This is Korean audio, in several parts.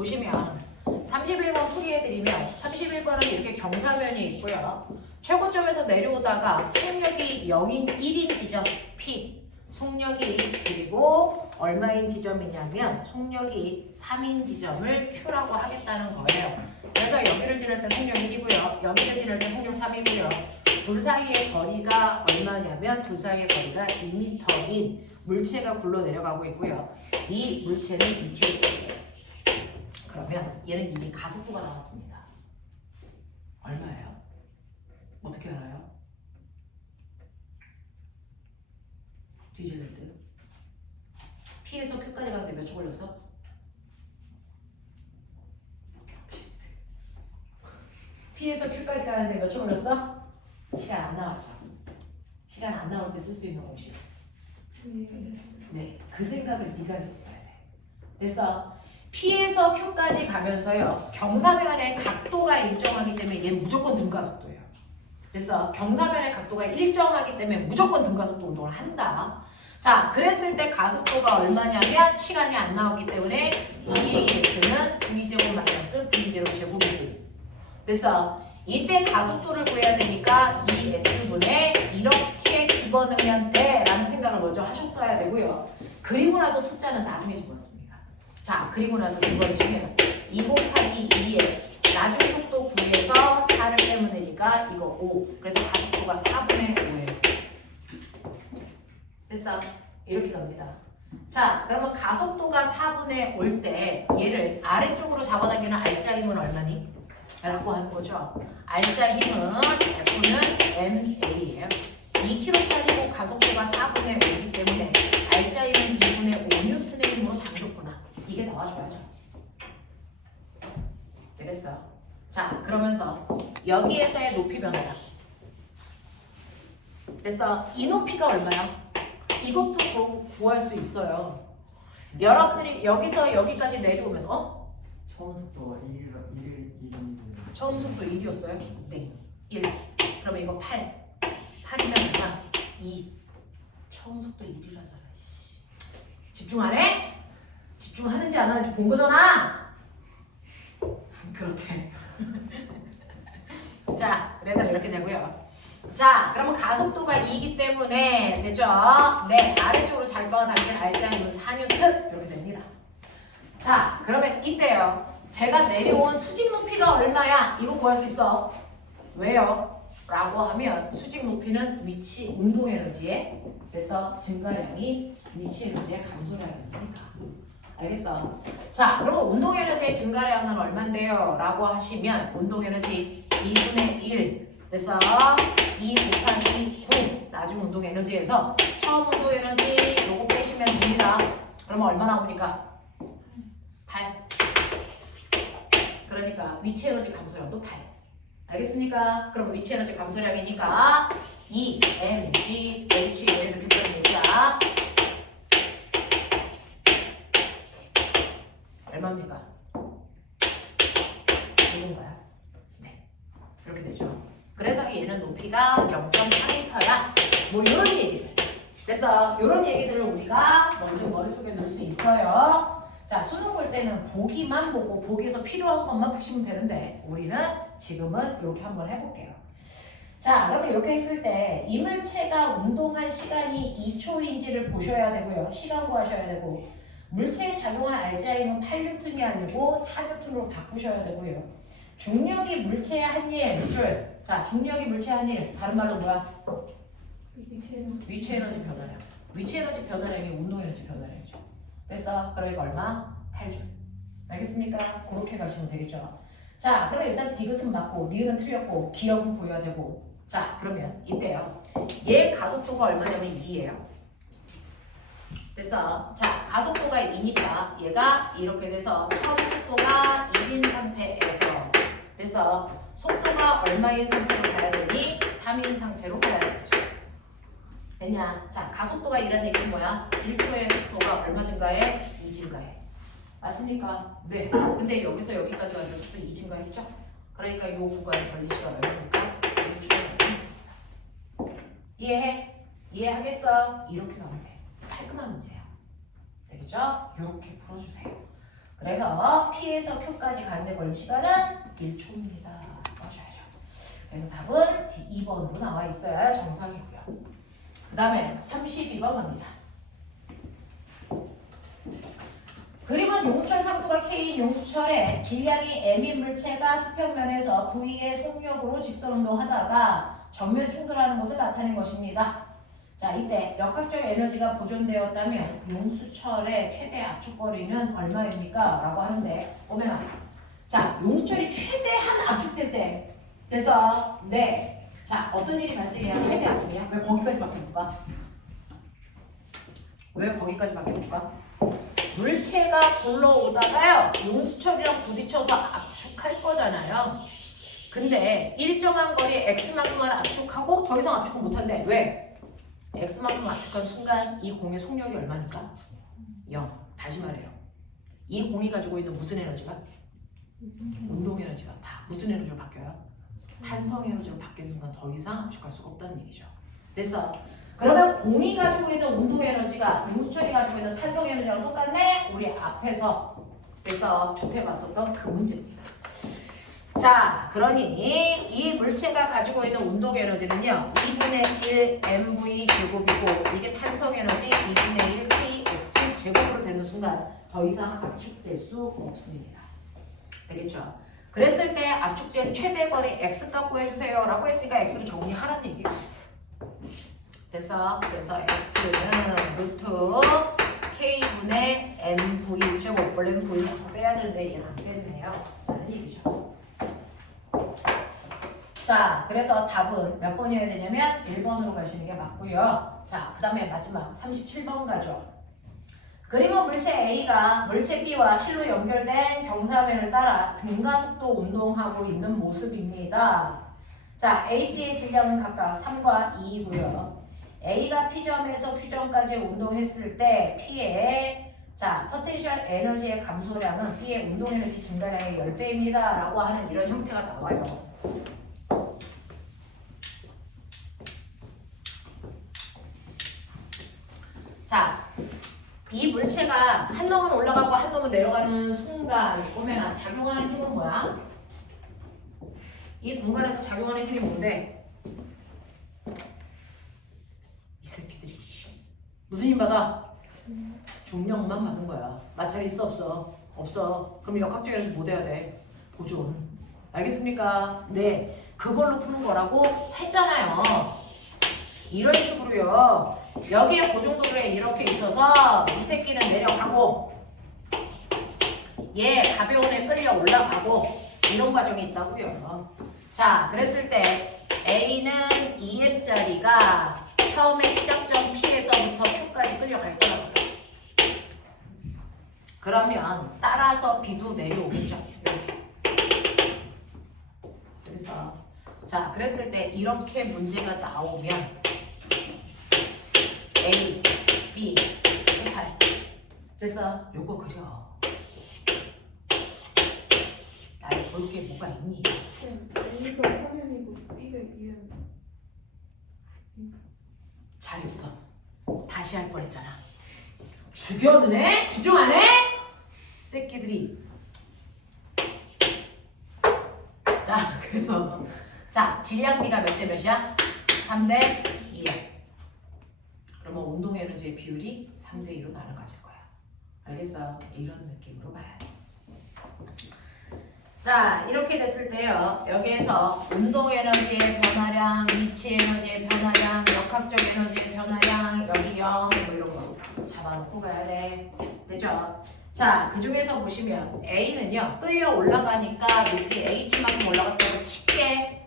보시면 31번 풀이해드리면 31번은 이렇게 경사면이 있고요. 최고점에서 내려오다가 속력이 0인 1인 지점 P 속력이 그리고 얼마인 지점이냐면 속력이 3인 지점을 Q라고 하겠다는 거예요. 그래서 여기를 지를 때 속력 1이고요. 여기를 지를 때 속력 3이고요. 둘 사이의 거리가 얼마냐면 둘 사이의 거리가 2m인 물체가 굴러 내려가고 있고요. 이 물체는 2km예요. 그러면 얘는 이미 가속도가 나왔습니다. 얼마예요? 어떻게 알아요? 뒤질랜드 P에서 Q까지 가는데 몇 초 걸렸어? P에서 Q까지 가는데 몇 초 걸렸어? 시간 안 나왔죠? 시간 안 나올 때 쓸 수 있는 공식. 네, 그 생각을 네가 했었어야 돼. 됐어? P에서 Q까지 가면서요. 경사면의 각도가 일정하기 때문에 얘 무조건 등가속도예요. 그래서 경사면의 각도가 일정하기 때문에 무조건 등가속도 운동을 한다. 자, 그랬을 때 가속도가 얼마냐면 시간이 안 나왔기 때문에 EAS는 V제곱 마이너스 V0 제곱이고. 그래서 이때 가속도를 구해야 되니까 ES분에 이렇게 집어넣으면 돼 라는 생각을 먼저 하셨어야 되고요. 그리고 나서 숫자는 나중에 집어넣습니다. 자, 그리고 나서 집어넣으시면 2 곱하기 2에 나중 속도 구해서 4를 빼면 되니까 이거 5. 그래서 가속도가 4분의 5예요. 됐어? 이렇게 갑니다. 자, 그러면 가속도가 4분의 5일 때 얘를 아래쪽으로 잡아당기는 알짜 힘은 얼마니? 라고 하는 거죠. 알짜 힘은 F는 MA예요. 2kg짜리고 가속도가 4분의 5이기 때문에 알짜 힘은 2분의 5N의 힘으로 당겼구나. 이게 나와줘야죠. 되겠어? 자, 그러면서 여기에서의 높이 변화야. 그래서 이 높이가 얼마야? 이것도 구할 수 있어요. 여러분들이 여기서 여기까지 내려오면서 처음 속도가 1이던데. 처음 속도 1이었어요? 네. 1. 그러면 이거 8. 8이면 얼마? 2. 처음 속도 1이라잖아. 집중 안 해? 집중하는지 안 하는지 본 거잖아. 그렇대. 자, 그래서 이렇게 되고요. 자, 그러면 가속도가 2이기 때문에 됐죠? 네, 아래쪽으로 잘 뻗어당긴 알짜임은 4N 이렇게 됩니다. 자, 그러면 이때요. 제가 내려온 수직 높이가 얼마야? 이거 구할 수 있어. 왜요? 라고 하면 수직 높이는 위치, 운동 에너지에 그래서 증가량이 위치 에너지의 감소량이 있으니까. 알겠어? 자, 그러면 운동 에너지의 증가량은 얼만데요? 라고 하시면 운동 에너지 2분의 1 그래서 2 곱하기 9 나중 운동 에너지에서 처음 운동 에너지 요거 빼시면 됩니다. 그러면 얼마 나옵니까? 8. 그러니까 위치 에너지 감소량도 8. 알겠습니까? 그럼 위치 에너지 감소량이니까 2 mg h 이렇게 되는 얘기야. 얼마입니까? 이건가요? 네. 이렇게 되죠. 그래서 얘는 높이가 0.4m야. 뭐 이런 얘기들. 그래서 이런 얘기들을 우리가 먼저 머릿속에 넣을 수 있어요. 자, 수능 볼 때는 보기만 보고 보기에서 필요한 것만 푸시면 되는데 우리는 지금은 이렇게 한번 해볼게요. 자, 그러면 이렇게 했을 때 이물체가 운동한 시간이 2초인지를 보셔야 되고요. 시간 구하셔야 되고 물체에 작용한 알짜임은 8N이 아니고 4N으로 바꾸셔야 되고요. 중력이 물체의 한일 밑줄. 자, 중력이 물체의 한일 다른 말로 뭐야? 위치 에너지 변화량. 위치 에너지 변화량이 운동 에너지 변화량이죠. 됐어? 그러니까 얼마? 8줄. 알겠습니까? 그렇게 가시면 되겠죠. 자, 그러면 일단 디귿은 맞고 니은은 틀렸고 기억은 구해야 되고. 자, 그러면 이때요. 얘 가속도가 얼마냐면 2예요. 됐어? 자, 가속도가 2니까 얘가 이렇게 돼서 처음 속도가 1인 상태에서 됐어? 속도가 얼마인 상태로 가야 되니? 3인 상태로 가야 되죠. 됐냐? 자, 가속도가 1이라는 얘기는 뭐야? 1초의 속도가 얼마 증가해? 2 증가해. 맞습니까? 네. 근데 여기서 여기까지 가는데 속도 2 증가했죠? 그러니까 이 구간에 걸릴 시간 얼마입니까? 1초. 이해해? 이해하겠어? 이렇게 가면 돼. 깔끔한 문제야. 되겠죠? 이렇게 풀어주세요. 그래서 P에서 Q까지 가는데 걸린 시간은 1초입니다. 넣어줘야죠. 그래서 답은 2번으로 나와 있어야 정상이고요. 그 다음에 32번 갑니다. 그림은 용수철 상수가 K인 용수철에 질량이 M인 물체가 수평면에서 V의 속력으로 직선운동하다가 정면 충돌하는 것을 나타낸 것입니다. 자, 이때 역학적 에너지가 보존되었다면 용수철의 최대 압축거리는 얼마입니까? 라고 하는데 보면 자, 용수철이 최대한 압축될 때 그래서 네, 자, 어떤 일이 발생해야 최대 압축이야? 왜 거기까지 바뀌어볼까? 왜 거기까지 바뀌어볼까? 물체가 굴러오다가요 용수철이랑 부딪혀서 압축할 거잖아요. 근데 일정한 거리 x만큼만 압축하고 더 이상 압축은 못한대. 왜? x만큼 압축한 순간 이 공의 속력이 얼마니까? 0. 다시 말해요. 이 공이 가지고 있는 무슨 에너지가? 운동 에너지가 다 무슨 에너지로 바뀌어요? 탄성 에너지로 바뀌는 순간 더 이상 압축할 수가 없다는 얘기죠. 됐어. 그러면 공이 가지고 있는 운동 에너지가 용수철이 가지고 있는 탄성 에너지랑 똑같네? 우리 앞에서 그래서 주태봤었던 그 문제입니다. 자, 그러니 이 물체가 가지고 있는 운동 에너지는요 2분의 1 mv 제곱이고 이게 탄성 에너지 2분의 1 kx 제곱으로 되는 순간 더 이상 압축될 수 없습니다. 되겠죠? 그랬을 때 압축된 최대 거리 x값 구해주세요 라고 했으니까 x를 정리하라는 얘기예요. 그래서 x는 루트 k분의 mv 제곱, 원래는 v를 빼야 되는데 얘는 안 빼네요 라는 얘기죠. 자, 그래서 답은 몇 번이어야 되냐면 1번으로 가시는 게 맞고요. 자, 그 다음에 마지막 37번 가죠. 그림은 물체 A가 물체 B와 실로 연결된 경사면을 따라 등가속도 운동하고 있는 모습입니다. 자, A, B의 질량은 각각 3과 2이고요. A가 P점에서 Q점까지 운동했을 때 P의 자, 포텐셜 에너지의 감소량은 B의 운동 에너지 증가량의 10배입니다. 라고 하는 이런 형태가 나와요. 자, 이 물체가 한 놈은 올라가고 한 놈은 내려가는 순간 보면 작용하는 힘은 뭐야? 이 공간에서 작용하는 힘이 뭔데? 이 새끼들이 무슨 힘 받아? 중력만 받은 거야. 마찰이 있어 없어? 없어. 그럼 역학적 에너지 뭐 돼야 돼? 보존. 알겠습니까? 네, 그걸로 푸는 거라고 했잖아요. 이런 식으로요. 여기에 고정도로에 이렇게 있어서 이 새끼는 내려가고 얘 가벼운 애 끌려 올라가고 이런 과정이 있다고요. 자, 그랬을 때 A는 2m짜리가 처음에 시작점 P에서부터 Q까지 끌려갈 거라고요. 그러면 따라서 B도 내려오겠죠. 이렇게. 그래서 자, 그랬을 때 이렇게 문제가 나오면 A, B, 8. 그래서 요거 그려. 나를 볼 게 뭐가 있니? A가 3M이고 B가 2M. 잘했어. 다시 할 뻔했잖아. 죽여는 애? 집중 안 해? 새끼들이. 자, 그래서 자, 질량비가 몇 대 몇이야? 3대 2야. 그러면 운동 에너지의 비율이 3대 2로 나눠가질 거야. 알겠어? 이런 느낌으로 봐야지. 자, 이렇게 됐을 때요. 여기에서 운동 에너지의 변화량, 위치 에너지의 변화량, 역학적 에너지의 변화량, 여기 0, 뭐 이런 거 잡아놓고 가야 돼. 되죠? 자, 그 중에서 보시면 A는요. 끌려 올라가니까 높이 H만큼 올라갔다고 칠게.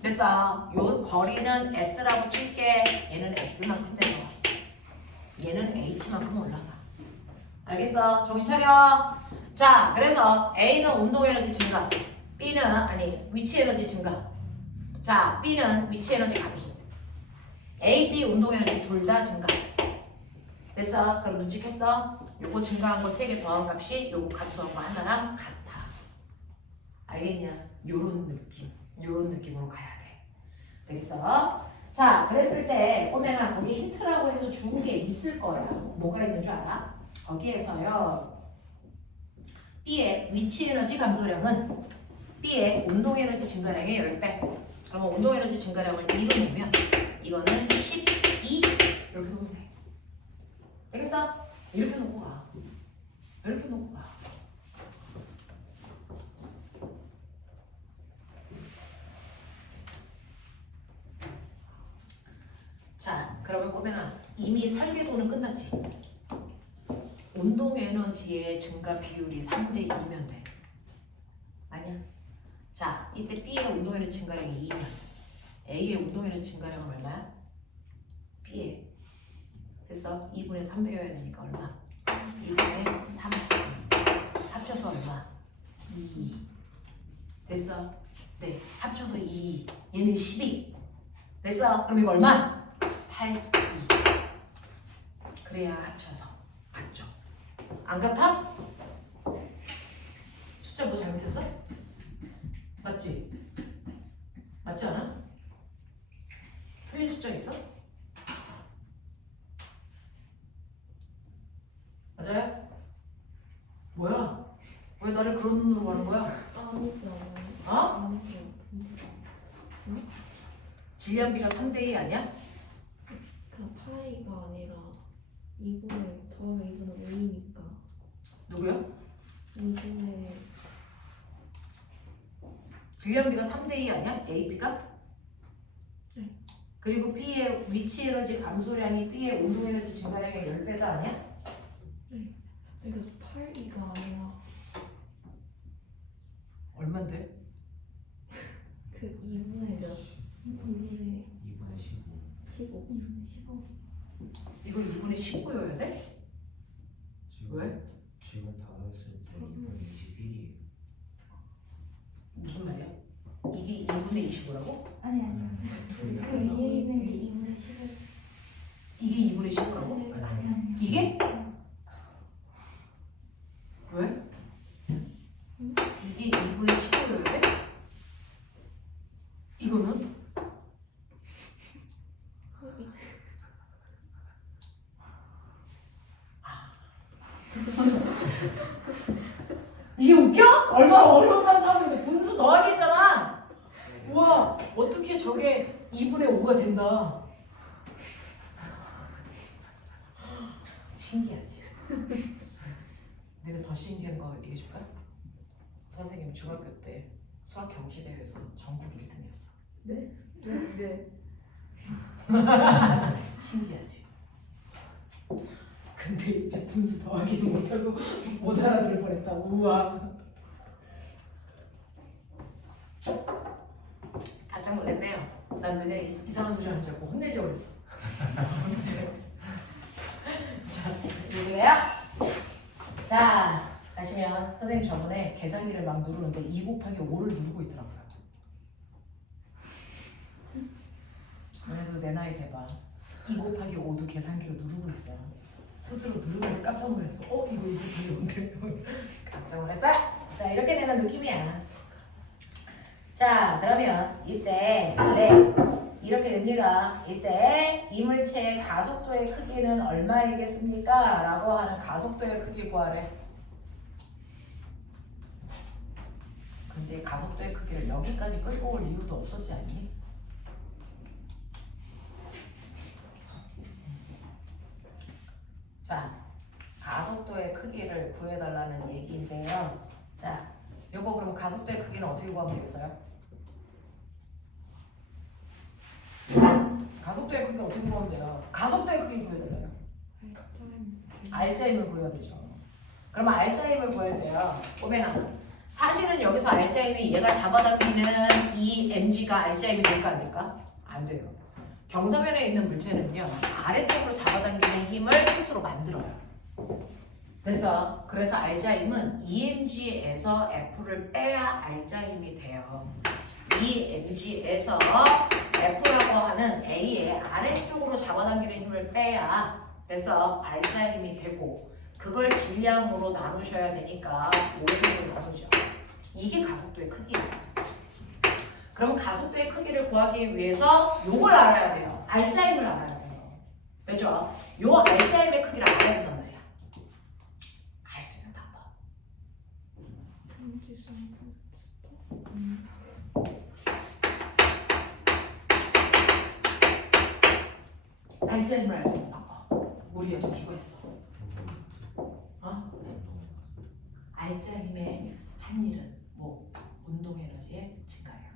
그래서 요 거리는 S라고 칠게. 얘는 S만큼 되는 거야. 얘는 H만큼 올라가. 알겠어? 정신 차려. 자, 그래서 A는 운동 에너지 증가, B는 위치 에너지 증가. 자, B는 위치 에너지 감소. A, B 운동 에너지 둘 다 증가. 됐어? 그럼 눈치챘어? 요거 증가한 거 3개 더한 값이 요거 감소한 거 하나랑 같아. 알겠냐? 요런 느낌. 요런 느낌으로 가야 돼. 되겠어? 자, 그랬을 때 꼬맹아 거기 힌트라고 해서 주는 게 있을 거야. 뭐가 있는 줄 알아? 거기에서요. B의 위치 에너지 감소량은 B의 운동 에너지 증가량의 10배. 그러면 운동 에너지 증가량을 2로 놓으면 이거는 12 이렇게 놓으면 돼. 되겠어? 이렇게 놓고 가. 이렇게 놓고 가. 자, 그러면 꼬맹아, 이미 설계도는 끝났지? 운동 에너지의 증가 비율이 3대 2면 돼. 아니야? 자, 이때 B의 운동 에너지 증가량이 2면 A의 운동 에너지 증가량은 얼마야? B의 됐어? 2분의 3 배워야 되니까 얼마? 2분의 3 합쳐서 얼마? 2 됐어? 네, 합쳐서 2 얘는 12 됐어? 그럼 이거 얼마? 8, 2 그래야 합쳐서 같죠? 안 같아? 숫자 뭐 잘못했어? 맞지? 맞지 않아? 틀린 숫자 있어? 맞아요? 뭐야? 왜 나를 그런 눈으로 보는 거야? 아니죠. 어? 아니죠. 질량비가 3대2 아니야? 그 파이가 아니라 2분의 더하면 2분의 5이니까 누구야? 2분의 질량비가 3대2 아니야? A, B가? 네. 그리고 B의 위치 에너지 감소량이 B의 운동 에너지 증가량의 10배다 아니야? 그러니까 8이가 아니라 얼만데? 그 2분의 몇? 2분의 2분의 15. 15. 2분의 15. 이거 2분의 19여야 돼? 왜? 지금 다 넣었을 때 2분의 21이에요. 무슨 말이야? 이게 2분의 25라고? 아니 그 위에 있는 게 2분의 15. 이게 2분의 15라고? 아니 이게? 왜? 이게 2분의 15여야 돼? 이거는? 이게 웃겨? 얼마나 어려운 상황인데 분수 더하기 했잖아. 우와, 어떻게 저게 2분의 5가 된다. 신기하지. 내가 더 신기한 거 얘기해줄까? 선생님 중학교 때 수학 경시대회에서 전국 1등이었어. 네? 네. 신기하지. 근데 이제 분수 더하기도 못하고 못 알아들을 뻔했다. 우와. 깜짝 놀랐네요. 난 너네 이상한 소리 하는 줄 알고 혼내려고 했어. 자, 누구래요? 자, 가시면 선생님 저번에 계산기를 막 누르는데 2 곱하기 5를 누르고 있더라고요. 그래서 내 나이 대봐. 2 곱하기 5도 계산기로 누르고 있어. 스스로 누르면서 깜짝 놀랐어. 이거 2 곱하기 5인데? 깜짝 놀랐어? 자, 이렇게 되는 느낌이야. 자, 그러면 이때 이렇게 됩니다. 이때 이물체의 가속도의 크기는 얼마이겠습니까? 라고 하는 가속도의 크기 구하래. 근데 가속도의 크기를 여기까지 끌고 올 이유도 없었지 않니? 자, 가속도의 크기를 구해달라는 얘기인데요. 자, 요거 그럼 가속도의 크기는 어떻게 구하면 되겠어요? 가속도의 크기 어떻게 구하면 돼요? 가속도의 크기 구해달래요. 알짜임을 구해야 되죠. 그러면 알짜임을 구해야 돼요. 꼬맹아, 사실은 여기서 알짜임이 얘가 잡아당기는 이 mg가 알짜임이 될까 안 될까? 안 돼요. 경사면에 있는 물체는요, 아래쪽으로 잡아당기는 힘을 스스로 만들어요. 됐어. 그래서 알짜임은 EMG에서 F를 빼야 알짜임이 돼요. EMG에서 F라고 하는 A의 아래쪽으로 잡아당기는 힘을 빼야 됐어. 알짜임이 되고, 그걸 질량으로 나누셔야 되니까 5분으로 나누죠. 이게 가속도의 크기예요. 그럼 가속도의 크기를 구하기 위해서 요걸 알아야 돼요. 알짜임을 알아야 돼요. 됐죠? 요 알짜임의 크기를 알아야 된단 말이야. 알 수 있는 방법. 알짜 힘을 알 수 있는 방법. 우리 요즘 기고했어. 어? 알짜 힘의 한 일은 뭐 운동 에너지의 증가예요.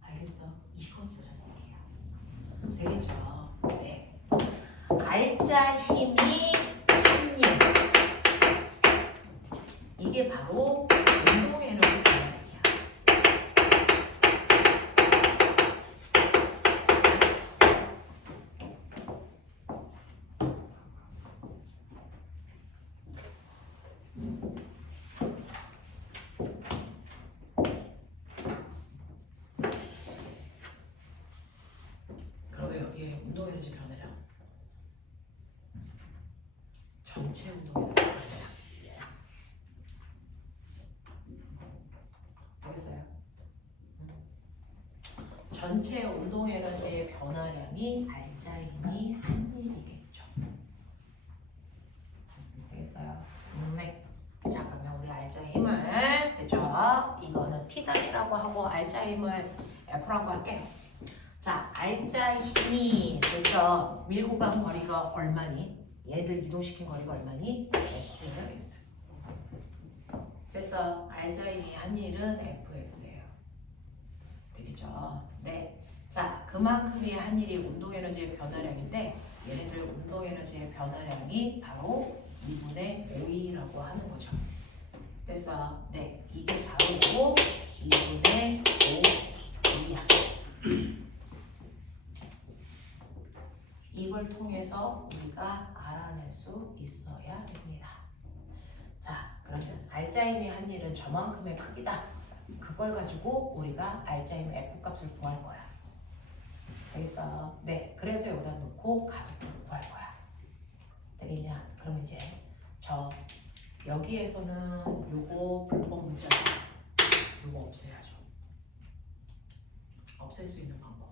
알겠어? 이거 쓰라는 얘기예요. 되겠죠? 네. 알짜 힘이 한 일. 이게 바로 운동 에너지 증가예요. 그러면 여기에 운동 에너지 변화량 전체 운동 에너지 변화량 알겠어요? 전체 운동 에너지의 변화량이 알짜 힘이 한 일이겠죠. 되겠어요? 네. 자 그러면 우리 알짜 힘을 됐죠? 이거는 T-라고 하고 알짜 힘을 F라고 할게요. 자, 알짜 힘이 그래서 밀고 간 거리가 얼마니? 얘들 이동시킨 거리가 얼마니? S예요, S. 그래서 알짜 힘이 한 일은 FS예요. 되겠죠? 네. 자, 그만큼의 한 일이 운동 에너지의 변화량인데 얘네들 운동 에너지의 변화량이 바로 2분의 5이라고 하는 거죠. 그래서 네, 이게 바로 2분의 5이야. 이걸 통해서 우리가 알아낼 수 있어야 됩니다. 자, 그러면 알짜 힘이 한 일은 저만큼의 크기다. 그걸 가지고 우리가 알짜 힘 F 값을 구할 거야. 알겠어? 네, 그래서 여기다 넣고 가속도를 구할 거야. 되겠냐? 그러면 이제 저 여기에서는 요거 불법 문자죠. 요거 없애야죠. 없앨 수 있는 방법.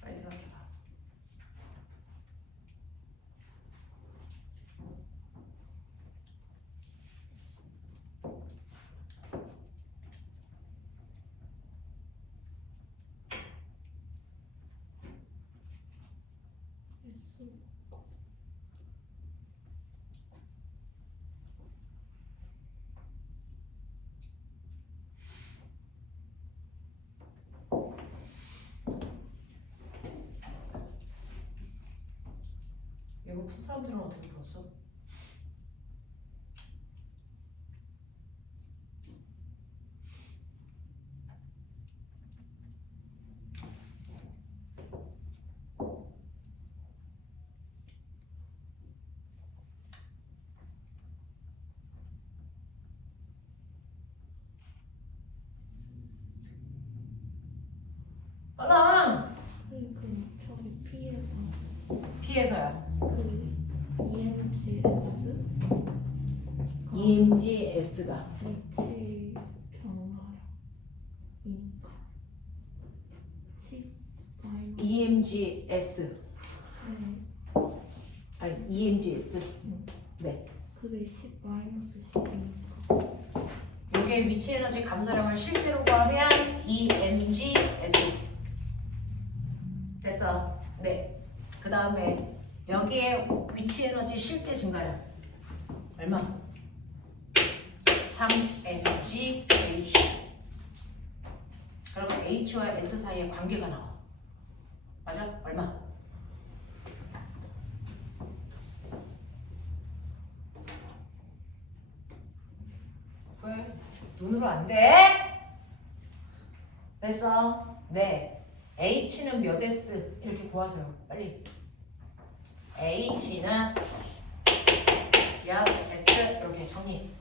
빨리 생각해봐. 이거 푼 사람들은 어떻게 풀었어? 빨라! 그 저기 P에서 P에서야. 그 EMGS EMGS가 H 변화량이니까 10 마이너스 EMGS 네, 아니 EMGS 네. 그게 10 마이너스 10이니까 여기에 위치 에너지 감소량을 실제로 구하면 EMGS 됐어. 네. 그 다음에 여기에 위치 에너지 실제 증가량 얼마? 3mgh. 그러면 H와 S 사이의 관계가 나와. 맞아? 얼마? 왜? 눈으로 안 돼? 됐어? 네. H는 몇 S? 이렇게 구하세요. 빨리. H는 몇 S? 이렇게 정리.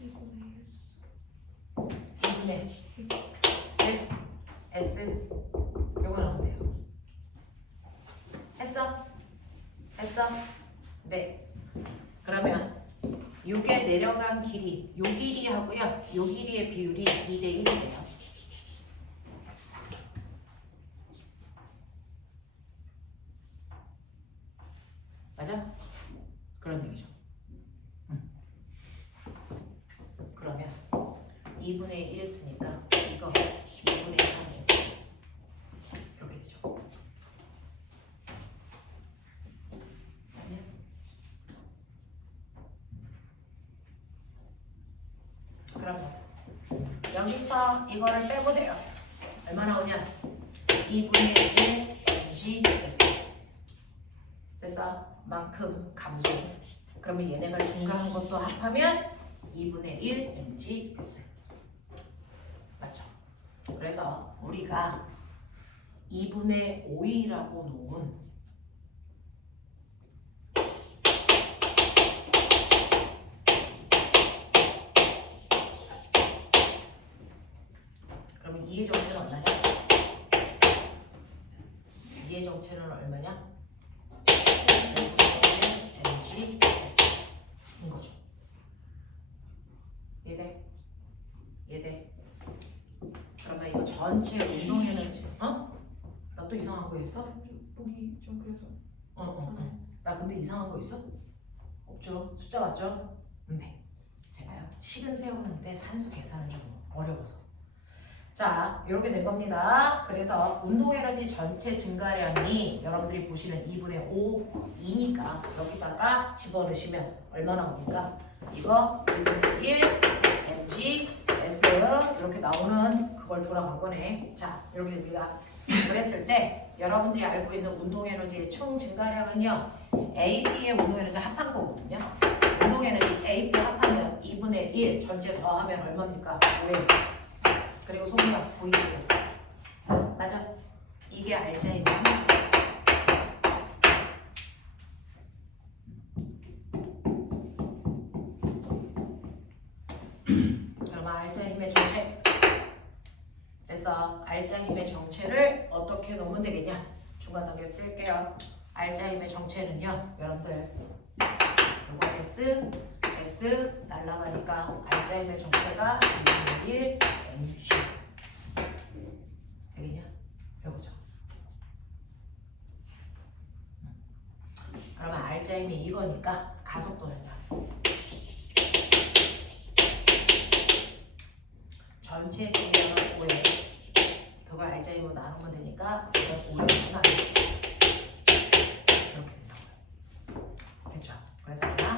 이거는 2분의 1 S 요거 나오면 돼요. 했어? 했어? 네. 그러면 요게 내려간 길이 요 길이하고요. 요 길이의 비율이 2대 1이에요. 맞아? 그런 얘기죠. 그러면 2분의 1 했으니까 이거 2분의 3 했어. 이렇게 되죠. 아니야? 그러면 여기서 이거를 빼보세요. 얼마 나오냐? 2분의 1 mg 됐어. 됐어? 만큼 감소. 그러면 얘네가 증가한 것도 합하면 2분의 1 mg 됐어. 맞죠? 그래서 우리가 2분의 5이라고 놓은 그러면 2의 정체는 얼마냐? 2의 정체는 얼마냐? mg 인 거죠. 이해돼? 이해돼? 그러면 이거 전체 운동 에너지 어? 나 또 이상한 거 했어? 보기 좀 그래서. 나 근데 이상한 거 있어? 없죠. 숫자 맞죠? 네. 제가요 식은 세우는데 산수 계산은 좀 어려워서. 자, 이렇게 된 겁니다. 그래서 운동 에너지 전체 증가량이 여러분들이 보시는 2분의 5이니까 여기다가 집어넣으시면 얼마 나옵니까? 이거 2분의 1 mg s 이렇게 나오는 그걸 돌아간 거네. 자, 이렇게 됩니다. 그랬을 때 여러분들이 알고 있는 운동 에너지의 총 증가량은요. AP의 운동 에너지 합한 거거든요. 운동 에너지 AP 합하면 2분의 1 전체 더하면 얼마입니까? 5예요. 그리고 소금약 보이시죠? 맞아? 이게 알자이면 그럼 알자의 힘의 정체 됐어. 알자의 힘의 정체를 어떻게 놓으면 되겠냐? 중간 단계 뗄게요. 알자의 힘의 정체는요 여러분들 요거 S 날라가니까 알자의 힘의 정체가 2분의 1 mg 되겠냐? 배우죠. 그러면 알자의 힘이 이거니까 가속도는요 전체 질량은 5예요. 그걸 알자의 힘으로 나누면 되니까 이건 5예요. 이렇게 된다고요. 됐죠? 그래서 아마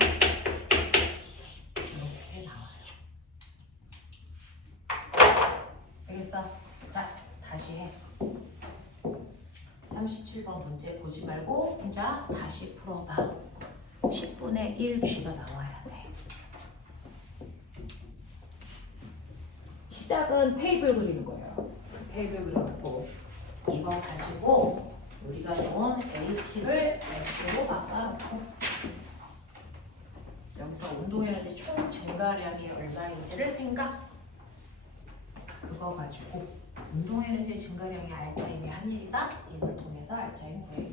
이렇게 나와요. 알겠어? 자, 다시 해. 37번 문제 보지 말고 혼자 다시 풀어봐. 10분의 1 쥐가 나와야 돼. 시작은 테이블 그리는 거예요. 테이블 그려놓고 이거 가지고 우리가 넣은 H를 X로 바꿔놓고 여기서 운동에너지 총 증가량이 얼마인지를 생각. 그거 가지고 운동에너지 증가량이 알자힘이 한 일이다. 이걸 통해서 알자힘 구해.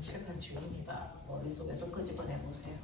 실판 지웁니다. 머릿속에서 끄집어내 보세요.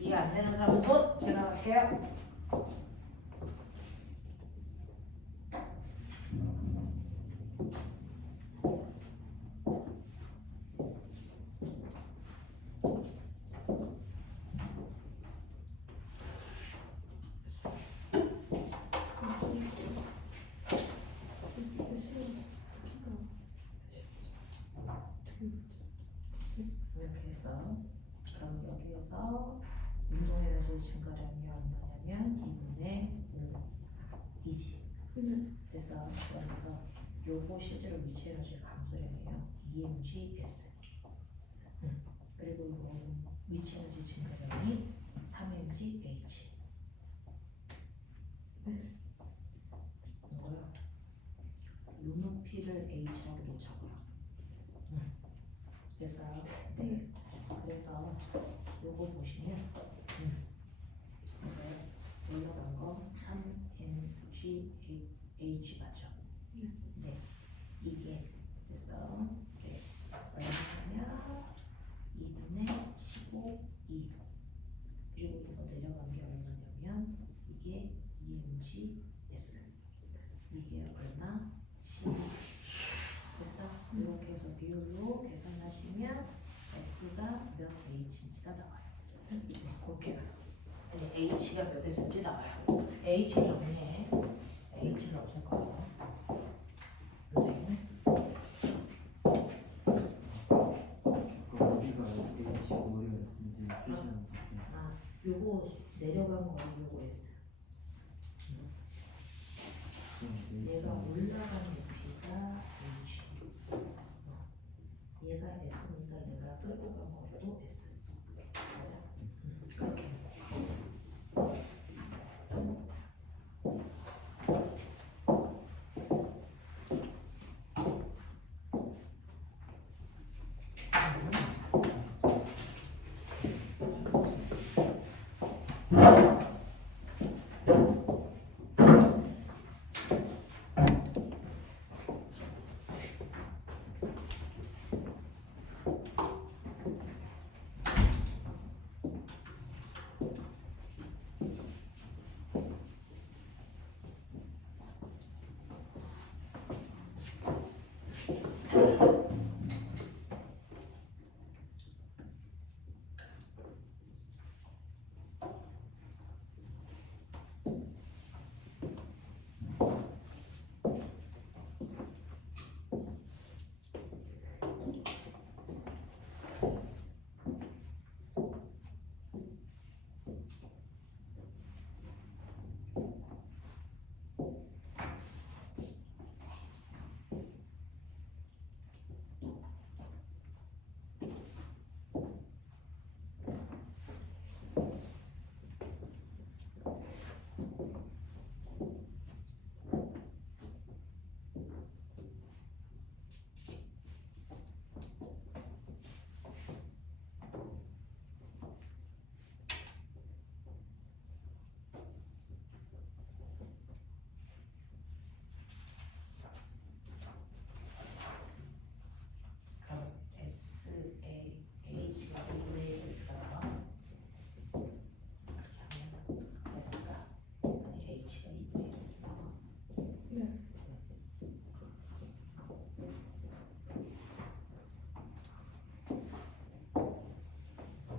이해 안 되는 사람은 손 제가 갈게요. 이렇게 해서 그럼 여기에서 운동 에너지 증가량이 얼마냐면 2분의 5이지. 그래서 여기서 요거 실제로 위치 에너지 감소량이에요. EMGS. 그리고 요 위치 에너지 증가량이 3mgH. 이거요. 요 높이를 H라고 놓자고요. 그래서 그래서 요거 보시면 이게 올라간 거 3mgH 맞죠? 네. 이게 그래서 이게 얼마냐면 2분의 15E. 그리고 이거 내려간 게 얼마냐면 이게 EMGS. 이게 얼마? 12. 그래서 이렇게 해서 비율로 계산하시면 S가 몇 H인지가 나와요. 그렇게 가서 H가 몇 S인지 나와요. H 정리해. H를 없앨 거라서. 어디가 H5가 있는지 표시하는 거. 아, 요거 내려간 거 요거 S. 얘가 올라간 높이가 H. 얘가 S니까 얘가 끌고 간 것도 S. 맞아? 그렇게.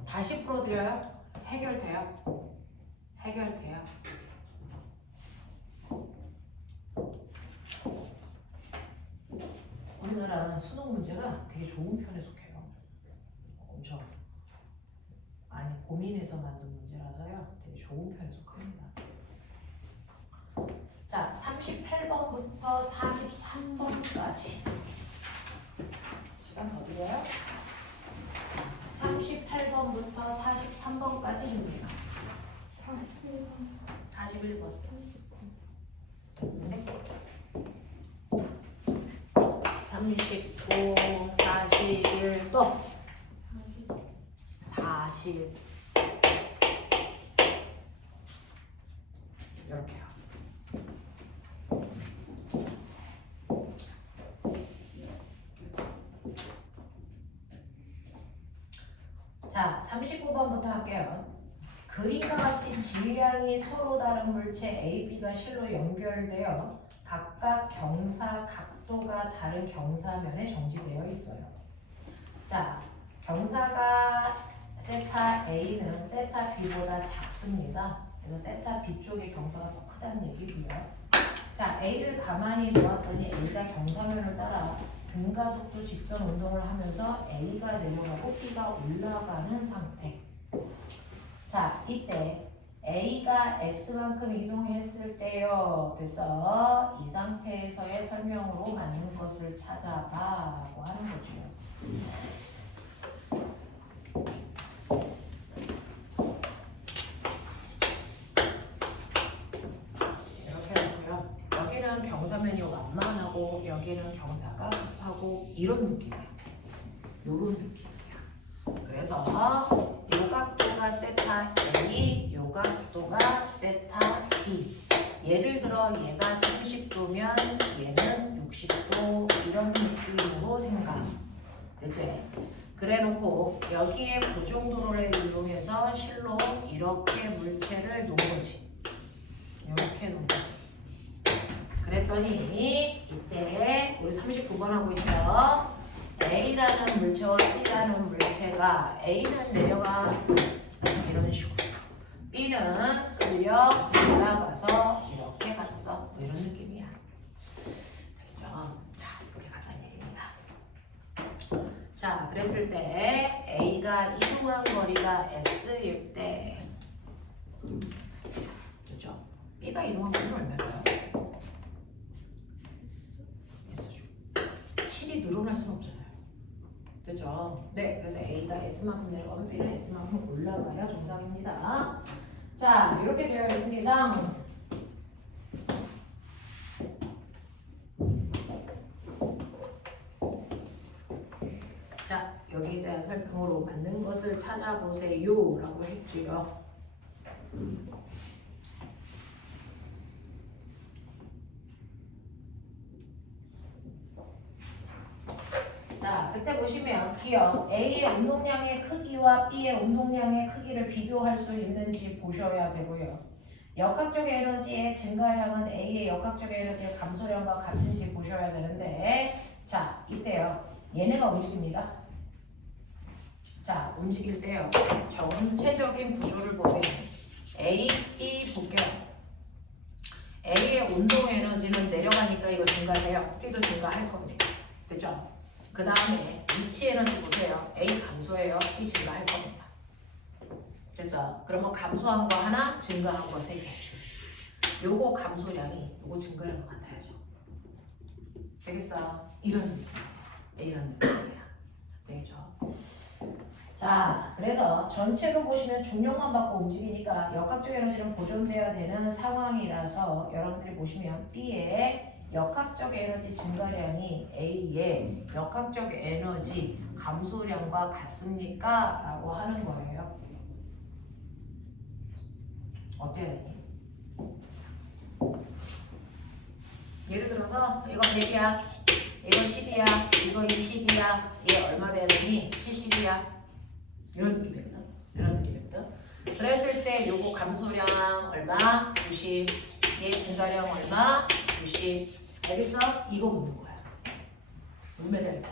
다시 풀어드려요? 해결돼요? 해결돼요? 우리나라 수능 문제가 되게 좋은 편에 속해요. 엄청 많이 고민해서 만든 문제라서요. 되게 좋은 편에 속합니다. 자, 38번부터 43번까지 시간 더 드려요? 38번부터 43번까지 줍니다. 41번. 41 41번. 39, 41 또 40 이렇게요. 자, 39번부터 할게요. 그림과 같이 질량이 서로 다른 물체 A, B가 실로 연결되어 각각 경사 각도가 다른 경사면에 정지되어 있어요. 자, 경사가 세타 A는 세타 B보다 작습니다. 그래서 세타 B 쪽의 경사가 더 크다는 얘기고요. 자, A를 가만히 놓았더니 A가 경사면을 따라 등가속도 직선 운동을 하면서 A가 내려가고 B가 올라가는 상태. 자, 이때 A가 S만큼 이동했을 때요. 그래서 이 상태에서의 설명으로 맞는 것을 찾아봐라고 하는 거죠. 이렇게 하고요. 여기는 경사면이 완만하고 여기는 경사가 급하고 이런 느낌이에요. 이런 느낌이야. 그래서 요 각도가 세타 A, 요 각도가 세타 B. 예를 들어 얘가 30도면 얘는 60도 이런 느낌으로 생각. 그치? 그래 놓고 여기에 그 정도를 이용해서 실로 이렇게 물체를 놓은 거지. 이렇게 놓은 거지. 그랬더니 이때 우리 39번 하고 있어. A라는 물체와 B라는 물체가 A는 내려가 이런 식으로 B는 끌려 올라가서 이렇게 갔어. 뭐 이런 느낌이야. 되겠죠? 자, 이렇게 간단 얘기입니다. 자, 그랬을 때 A가 이동한 거리가 S일 때 그렇죠? B가 이동한 거리는 얼마일까요? S죠. 7이 늘어날 수는 없잖아요. 그죠? 네, 그래서 A가 S만큼 내려가면 B는 S만큼 올라가야 정상입니다. 자, 이렇게 되어 있습니다. 자, 여기에 대한 설명으로 맞는 것을 찾아보세요 라고 했지요. 자, 그때 보시면 기억 A의 운동량의 크기와 B의 운동량의 크기를 비교할 수 있는지 보셔야 되고요. 역학적 에너지의 증가량은 A의 역학적 에너지의 감소량과 같은지 보셔야 되는데, 자, 이때요. 얘네가 움직입니다. 자, 움직일 때요. 전체적인 구조를 보면 A, B 볼게요. A의 운동 에너지는 내려가니까 이거 증가해요. B도 증가할 겁니다. 됐죠? 그 다음에 위치 에너지 보세요. A 감소해요. B 증가할 겁니다. 그래서 그러면 감소한 거 하나, 증가한 거 3개. 요거 감소량이 요거 증가량 것 같아야죠. 되겠어? 이런 느낌이야. 되겠죠? 자, 그래서 전체로 보시면 중력만 받고 움직이니까 역학적 에너지는 보존돼야 되는 상황이라서 여러분들이 보시면 B의 역학적 에너지 증가량이 A의 역학적 에너지 감소량과 같습니까? 라고 하는 거예요. 어때요? 예를 들어서 이거 100이야, 이거 10이야, 이거 20이야, 얘 얼마 되느니 70이야. 이런 느낌이거든. 이런 느낌이거든. 그랬을 때 요거 감소량 얼마? 90. 얘 증가량 얼마? 90. 알겠어? 이거 묻는 거야. 무슨 말인지 알겠지?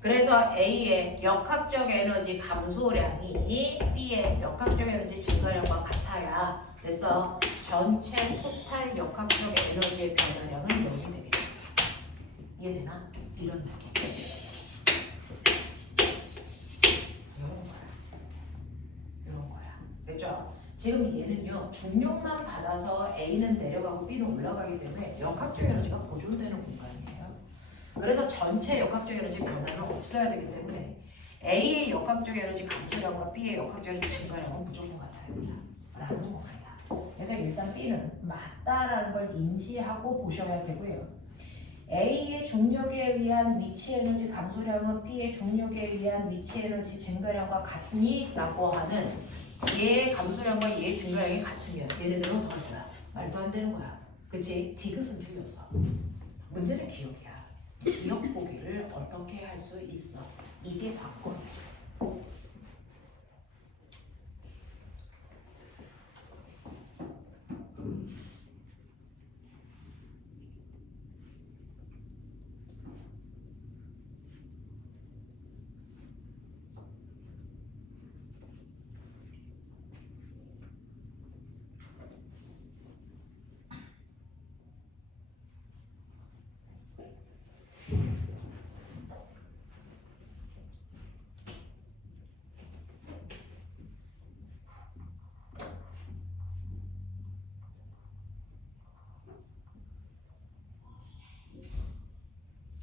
그래서 A의 역학적 에너지 감소량이 B의 역학적 에너지 증가량과 같아야 됐어. 전체 토탈 역학적 에너지의 변화량은 여기 되겠지. 이해되나? 이런 느낌이지. 이런 거야. 됐죠? 지금 얘는요, 중력만 받아서 A는 내려가고 B는 올라가기 때문에 역학적 에너지가 보존되는 공간이에요. 그래서 전체 역학적 에너지 변화는 없어야 되기 때문에 A의 역학적 에너지 감소량과 B의 역학적 에너지 증가량은 무조건 같아야 된다. 라는 겁니다. 그래서 일단 B는 맞다라는 걸 인지하고 보셔야 되고요. A의 중력에 의한 위치 에너지 감소량은 B의 중력에 의한 위치 에너지 증가량과 같니? 라고 하는 얘의 감소량과 얘의 증가량이 같으면 얘네들은 어떻게 할 거야? 말도 안 되는 거야. 그치? 디귿은 틀렸어. 문제는 기억이야. 기억 보기를 어떻게 할 수 있어? 이게 바꿔야죠.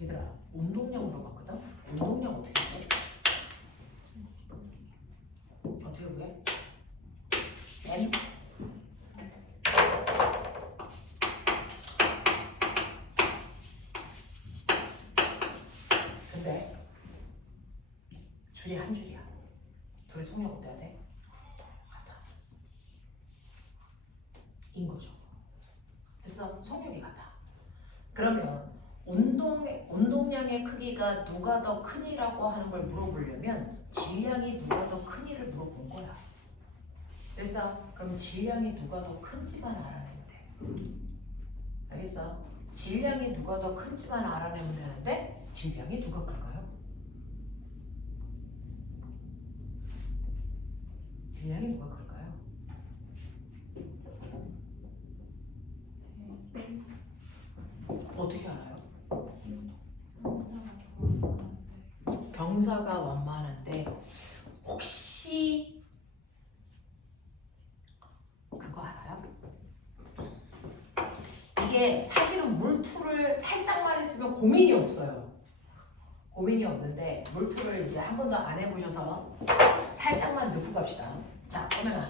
얘들아, 운동량 물어봤거든? 운동량 어떻게 해? 어떻게 구해? M? 근데 줄이 한 줄이야. 둘의 속력 어때야 돼? 같아. 인 거죠. 됐어? 속력이 같아. 그러면 운동량의 크기가 누가 더 크니라고 하는 걸 물어보려면 질량이 누가 더 크니를 물어본 거야. 됐어? 그럼 질량이 누가 더 큰지만 알아내면 돼. 알겠어? 질량이 누가 더 큰지만 알아내면 되는데 질량이 누가 클까요? 질량이 누가 클까요? 어떻게 알아요? 경사가 완만한데 혹시 그거 알아요? 이게 사실은 물투를 살짝만 했으면 고민이 없어요. 고민이 없는데 물투를 이제 한 번도 안 해보셔서 살짝만 넣고 갑시다. 자, 그러면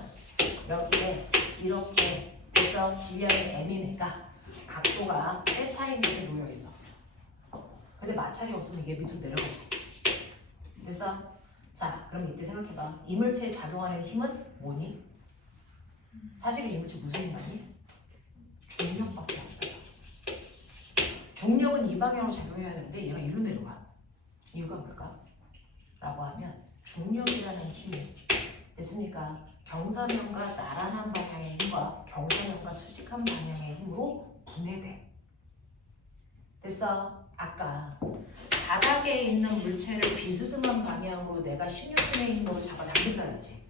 여기에 이렇게 해서 질량이 M이니까 각도가 세타인 곳에 놓여 있어. 근데 마찰이 없으면 얘 밑으로 내려가지. 됐어? 자, 그럼 이때 생각해봐. 이물체에 작용하는 힘은 뭐니? 사실은 이물체 무슨 힘 아니? 중력밖에 안 돼. 중력은 이 방향으로 작용해야 되는데 얘가 이리로 내려가. 이유가 뭘까? 라고 하면 중력이라는 힘이 됐으니까 경사면과 나란한 방향의 힘과 경사면과 수직한 방향의 힘으로 분해돼. 됐어? 아까 바닥에 있는 물체를 비스듬한 방향으로 내가 16분의 힘으로 잡아당긴다든지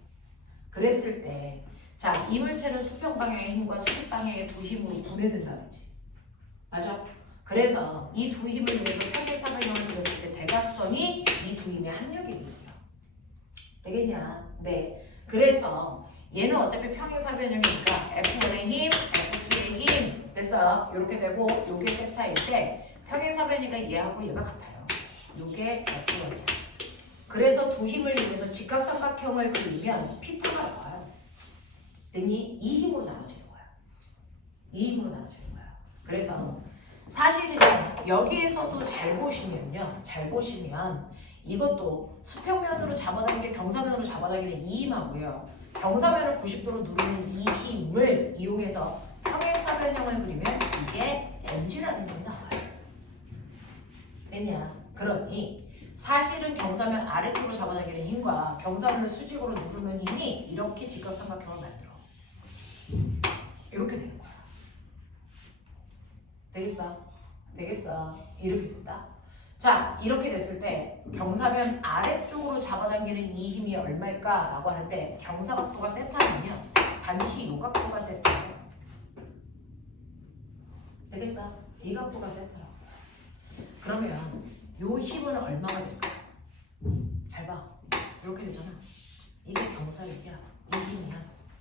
그랬을 때 자, 이 물체는 수평 방향의 힘과 수직 방향의 두 힘으로 분해된다든지 맞아? 그래서 이 두 힘을 이용해서 평행사변형을 그렸을 때 대각선이 이 두 힘의 합력이 되거든요. 되겠냐? 네. 그래서 얘는 어차피 평행사변형이니까 F1의 힘, F2의 힘 됐어? 이렇게 되고 요게 세타일 때 평행사변이니까 얘하고 얘가 같아요. 요게 F1이야. 그래서 두 힘을 이용해서 직각삼각형을 그리면 피타가 나와요. 되니 이 힘으로 나눠지는 거야. 이 힘으로 나눠지는 거야. 그래서 사실은 여기에서도 잘 보시면 이것도 수평면으로 잡아당기게 경사면으로 잡아당기는 이 힘하고요. 경사면을 90도로 누르는 이 힘을 이용해서 평행사변형을 그리면 이게 mg라는 힘이 나와요. 됐냐? 그러니 사실은 경사면 아래쪽으로 잡아당기는 힘과 경사면을 수직으로 누르는 힘이 이렇게 직각삼각형을 만들어. 이렇게 되는 거야. 되겠어? 되겠어? 이렇게 된다. 자, 이렇게 됐을 때 경사면 아래쪽으로 잡아당기는 이 힘이 얼마일까? 라고 하는데 경사각도가 세타면 반드시 이 각도가 세타예요. 되겠어? 이 각도가 세타라고. 그러면 요 힘은 얼마가 될까? 잘 봐. 이렇게 되잖아. 이게 경사력이야. 이 힘이야.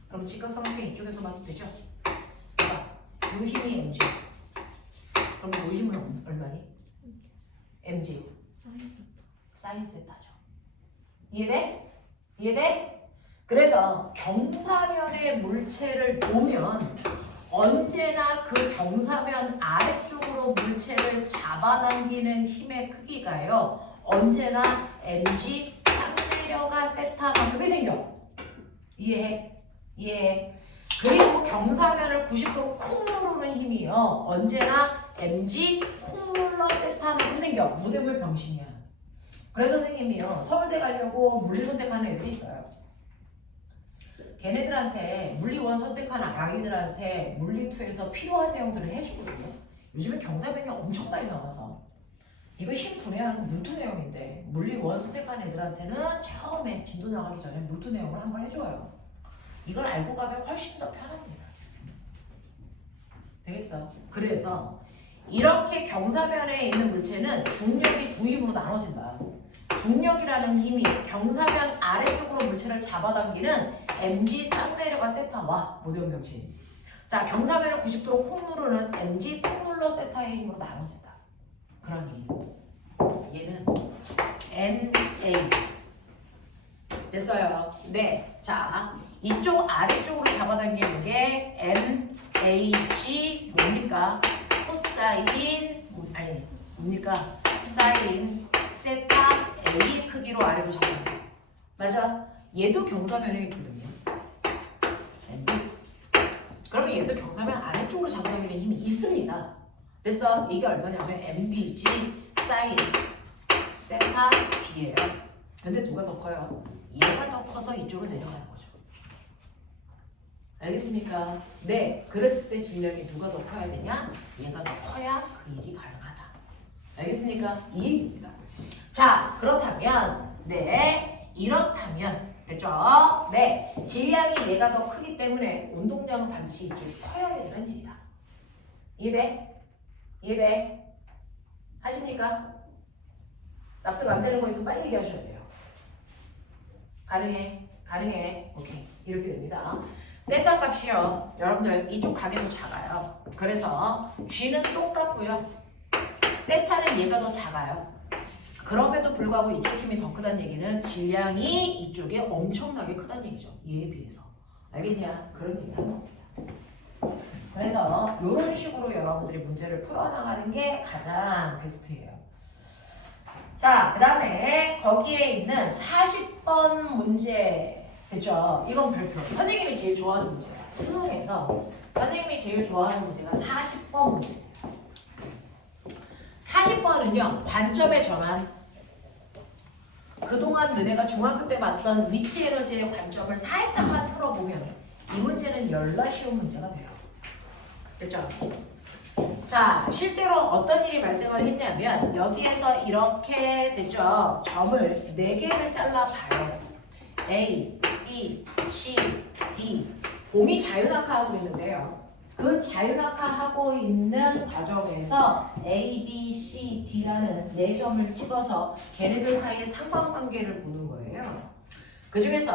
그럼 직각삼각형 이쪽에서 봐도 되죠? 봐. 요 힘이 mg. 그럼 요 힘은 얼마니? mg. 사인 세타죠. 이해돼? 이해돼? 그래서 경사면에 물체를 놓으면 언제나 그 경사면 아래쪽으로 물체를 잡아당기는 힘의 크기가요. 언제나 mg 쌍내려가 세타만큼이 생겨. 이해해? 이해해? 그리고 경사면을 90도로 콕 누르는 힘이요. 언제나 mg 콕 눌러 세타만큼 생겨. 무대물 병신이야. 그래서 선생님이요. 서울대 가려고 물리 선택하는 애들이 있어요. 걔네들한테 물리1 선택하는 아이들한테 물리2에서 필요한 내용들을 해주거든요. 요즘에 경사면이 엄청 많이 나와서 이거 힘 분해하는 물투 내용인데 물리1 선택하는 애들한테는 처음에 진도 나가기 전에 물투 내용을 한번 해줘요. 이걸 알고 가면 훨씬 더 편합니다. 되겠어? 그래서 이렇게 경사면에 있는 물체는 중력이 두 힘으로 나눠진다. 중력이라는 힘이 경사면 아래쪽으로 물체를 잡아당기는 mg 쌍내려가 세타와 모대형 병신. 자, 경사면을 90도로 콕 누르는 mg 콕 눌러 세타의 힘으로 나눠진다. 그러니 얘는 ma 됐어요. 네. 자, 이쪽 아래쪽으로 잡아당기는 게 mag 뭡니까? 코사인 아니 뭡니까? 사인 세타 a 크기로 아래로 잡아당겨. 맞아? 얘도 경사면에 있거든요. 그러면 얘도 경사면 아래쪽으로 잡아당기는 힘이 있습니다. 됐어? 이게 얼마냐면 mbg 사인 세타 b예요. 근데 누가 더 커요? 얘가 더 커서 이쪽으로 내려가는 거죠. 알겠습니까? 네. 그랬을 때 질량이 누가 더 커야 되냐? 얘가 더 커야 그 일이 가능하다. 알겠습니까? 이 얘기입니다. 자, 그렇다면 네. 이렇다면 됐죠? 네. 질량이 얘가 더 크기 때문에 운동량은 반드시 이쪽이 커야 된다는 얘기다. 이해돼? 이해돼? 하십니까? 납득 안 되는 거 있으면 빨리 얘기하셔야 돼요. 가능해? 가능해. 오케이. 이렇게 됩니다. 세타 값이요. 여러분들 이쪽 가게도 작아요. 그래서 G는 똑같고요. 세타는 얘가 더 작아요. 그럼에도 불구하고 이쪽 힘이 더 크다는 얘기는 질량이 이쪽에 엄청나게 크다는 얘기죠. 얘에 비해서. 알겠냐? 그런 얘기를 하는 겁니다. 그래서 이런 식으로 여러분들이 문제를 풀어나가는 게 가장 베스트예요. 자, 그 다음에 거기에 있는 40번 문제 됐죠? 이건 별표. 선생님이 제일 좋아하는 문제야. 수능에서 선생님이 제일 좋아하는 문제가 40번 문제예요. 40번은요. 관점의 전환. 그동안 너네가 중학교 때 봤던 위치 에너지의 관점을 살짝만 틀어보면 이 문제는 열나 쉬운 문제가 돼요. 됐죠? 자, 실제로 어떤 일이 발생을 했냐면 여기에서 이렇게 됐죠? 점을 4개를 잘라봐요. A, B, C, D. 공이 자유낙하하고 있는데요. 그 자유낙하하고 있는 과정에서 A, B, C, D라는 4점을 찍어서 걔네들 사이의 상관관계를 보는 거예요. 그 중에서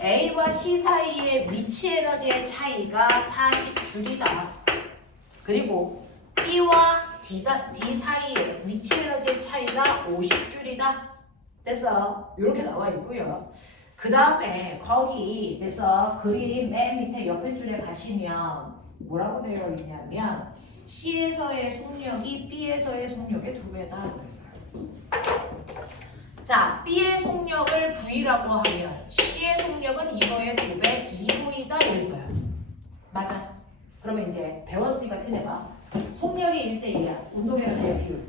A와 C 사이의 위치 에너지의 차이가 40줄이다. 그리고 B와 D 사이의 위치 에너지의 차이가 50줄이다. 됐어? 이렇게 나와 있고요. 그 다음에 거기 됐어? 그림 맨 밑에 옆에 줄에 가시면 뭐라고 되어 있냐면 C에서의 속력이 B에서의 속력의 2배다 그랬어요. 자, B의 속력을 V라고 하면 C의 속력은 이거의 2배 2V다 이랬어요. 맞아. 그러면 이제 배웠으니까 틀려봐. 속력이 1대2야. 운동에너지의 비율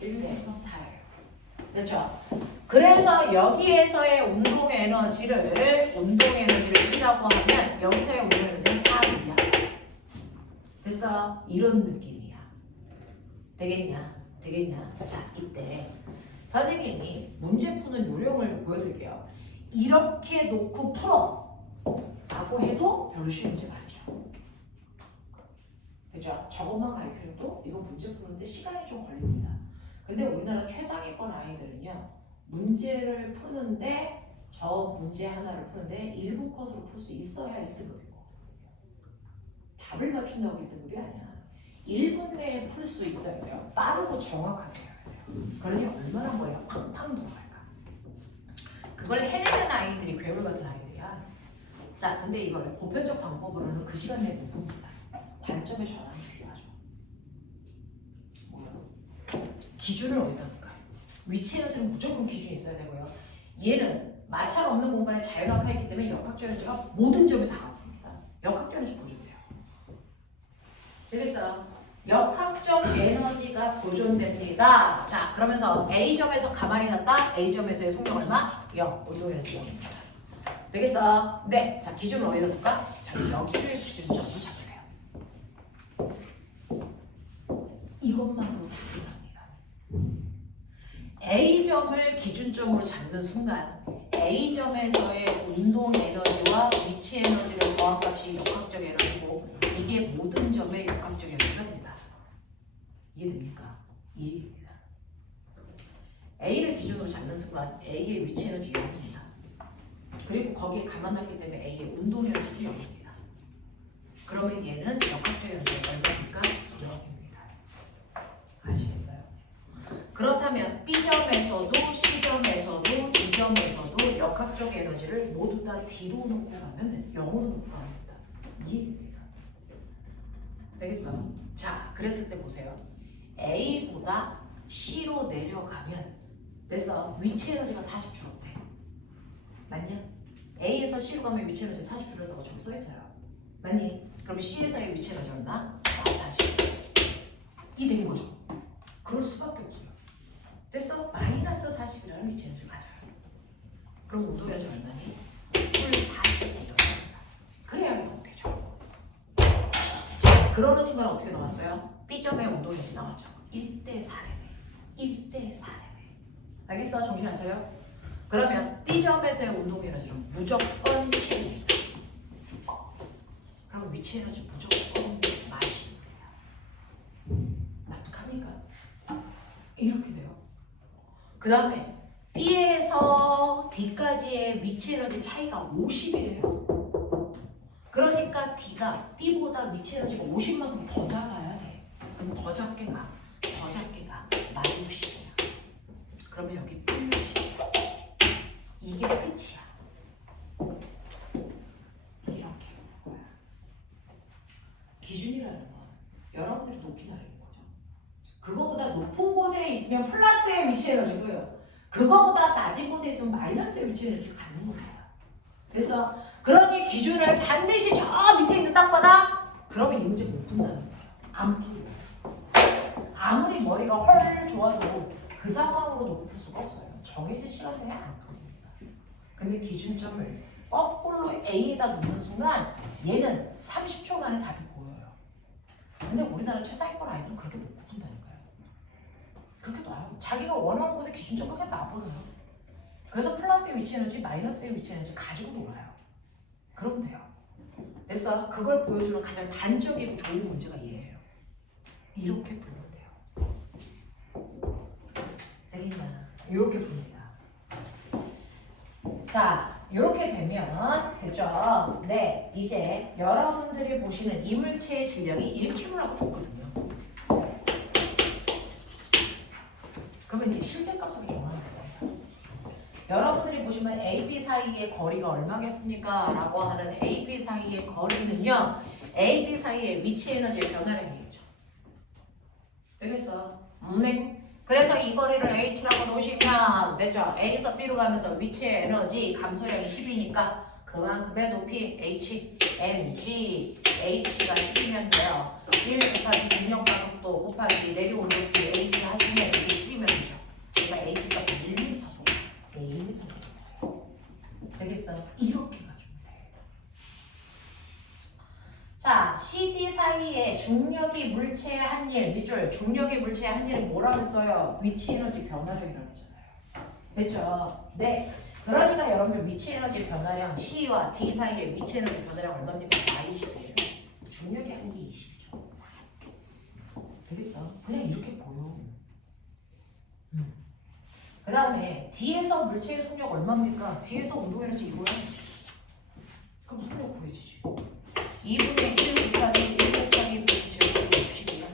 1대4예요. 됐죠? 그래서 여기에서의 운동에너지를 1이라고 하면 여기서의 운동에너지는 4이야. 됐어? 이런 느낌이야. 되겠냐? 되겠냐? 자, 이때 선생님이 문제 푸는 요령을 보여드릴게요. 이렇게 놓고 풀어 라고 해도 별로 쉬운 문제가 아니죠. 그죠? 저것만 가르쳐도 이거 문제 푸는데 시간이 좀 걸립니다. 근데 우리나라 최상위권 아이들은요, 문제를 푸는데 저 문제 하나를 푸는데 1분 컷으로 풀 수 있어야 1등급이고 답을 맞춘다고 1등급이 아니야. 1분 내에 풀 수 있어야 돼요. 빠르고 정확하게 해야 돼요. 그러니 얼마나 뭐야 팡팡 돌아갈까. 그 그걸 해내는 아이들이 괴물 같은 아이들이야. 자, 근데 이걸 보편적 방법으로는 그 시간 내에 못 봅니다. 관점의 전환이 필요하죠. 뭐야? 기준을 어디다 둘까? 위치 에너지는 무조건 기준이 있어야 되고요. 얘는 마찰 없는 공간에 자연학화했기 때문에 역학적 에너지가 모든 점에 다 같습니다. 역학적 에너지 보존돼요. 되겠어요? 역학적 에너지가 보존됩니다. 자, 그러면서 A점에서 가만히 놨다. A점에서의 속력 얼마? 0. 운동 에너지 0입니다. 되겠어? 네. 자, 기준을 어디다 둘까? 자, 여기를 기준점으로 잡으래요. 이것만으로 다 끝납니다. A점을 기준점으로 잡는 순간 A점에서의 운동 에너지와 위치 에너지를 더한 값이 역학적 에너지고 이게 모든 점의 역학적 에너지가 된다. 이해됩니까? 이 얘기입니다. A를 기준으로 잡는 순간 A의 위치 에너지 0입니다. 그리고 거기에 가만놨기 때문에 A의 운동 에너지도 0입니다. 그러면 얘는 역학적 에너지가 얼마입니까? 0입니다. 아시겠어요? 그렇다면 B점에서도 C점에서도 D점에서도 역학적 에너지를 모두 다 D로 놓고 가면 0으로 놓고 갑니다. 이 얘기입니다. 되겠어? 자, 그랬을 때 보세요. A보다 C로 내려가면 됐어. 위치 에너지가 40 줄었대. 맞냐? A에서 C로 가면 위치 에너지 40 줄었다고 저기 써 있어요. 맞니? 그러면 C에서의 위치 에너지 얼마? 40. 이 된 거죠. 그럴 수밖에 없어요. 됐어? 마이너스 40이라는 위치 에너지를 가져요. 그럼 운동 에너지 얼마니? 풀 40이 일어납니다. 그래야 이거 되죠. 자, 그러는 순간 어떻게 나왔어요? B점의 운동 에너지 나왔죠. 1대 4레벨. 1대 4레벨. 알겠어? 정신 안 차려? 그러면 B점에서의 운동 에너지는 무조건 10입니다. 그럼 위치 에너지 무조건 마십니다. 납득합니까? 이렇게 돼요. 그 다음에 B에서 D까지의 위치 에너지 차이가 50이래요. 그러니까 D가 B보다 위치 에너지가 50만큼 더 작아야 돼. 그럼 더 작게 가. 더 작게 가. -10이야. 그러면 여기 +10. 이게 끝이야. 이렇게 하는 거야. 기준이라는 건 여러분들이 높이 나르는 거죠. 그거보다 높은 곳에 있으면 플러스의 위치 에너지고요. 그거보다 낮은 곳에 있으면 마이너스의 위치 에너지를 갖는 겁니다. 그래서 그러니 기준을 반드시 저 밑에 있는 땅바닥 그러면 이 문제 못 푼다는 거예요. 안 풀려. 아무리 머리가 헐 좋아도 그 상황으로 높을 수가 없어요. 정해진 시간 내에 안 풀립니다. 근데 기준점을 거꾸로 A에다 놓는 순간 얘는 30초 만에 답이 보여요. 근데 우리나라 최상위권 아이들은 그렇게 놓고 푼다니까요. 그렇게 놔요. 자기가 원하는 곳에 기준점을 그냥 놔버려요. 그래서 플러스의 위치 에너지, 마이너스의 위치 에너지 가지고 놀아요. 그러면 돼요. 됐어? 그걸 보여주는 가장 단적이고 좋은 문제가 얘예요. 이렇게 풀면 돼요. 되겠나? 이렇게 풉니다. 자, 이렇게 되면 됐죠? 네, 이제 여러분들이 보시는 이물체의 질량이 1kg라고 줬거든요. 그러면 이제 실제 값으로 정하는 거예요. 여러분들이 보시면 AB 사이의 거리가 얼마겠습니까? 라고 하는 AB 사이의 거리는요. AB 사이의 위치 에너지의 변화량이겠죠. 되겠어? 네. 그래서 이 거리를 H라고 놓으시면 됐죠? A에서 B로 가면서 위치의 에너지 감소량이 10이니까 그만큼의 높이 H, M, G, H가 10이면 돼요. 1 곱하기 중력 가속도 곱하기 내려온 높이 H 하시면 이게 10이면 되죠. 그래서 H 값은 1m 정도. 1m 정도. 되겠어요? 이렇게 가주면 돼. 자, CD 사이에 중력이 물체의 한 일, 밑줄 중력이 물체의 한 일은 뭐라고 했어요? 위치 에너지 변화량이라고 했잖아요. 됐죠? 네. 그러니까 여러분들 위치 에너지 변화량 C와 D 사이의 위치 에너지 변화량 얼마입니까? Y10이에요. 중력의 한이 20이죠. 되겠어? 그냥 이렇게 보여. 그 다음에 D에서 물체의 속력 얼마입니까? D에서 운동 에너지 이거야. 그럼 속력 구해지지. 2분의 1 곱하기 1 곱하기 V 제곱은 60이야.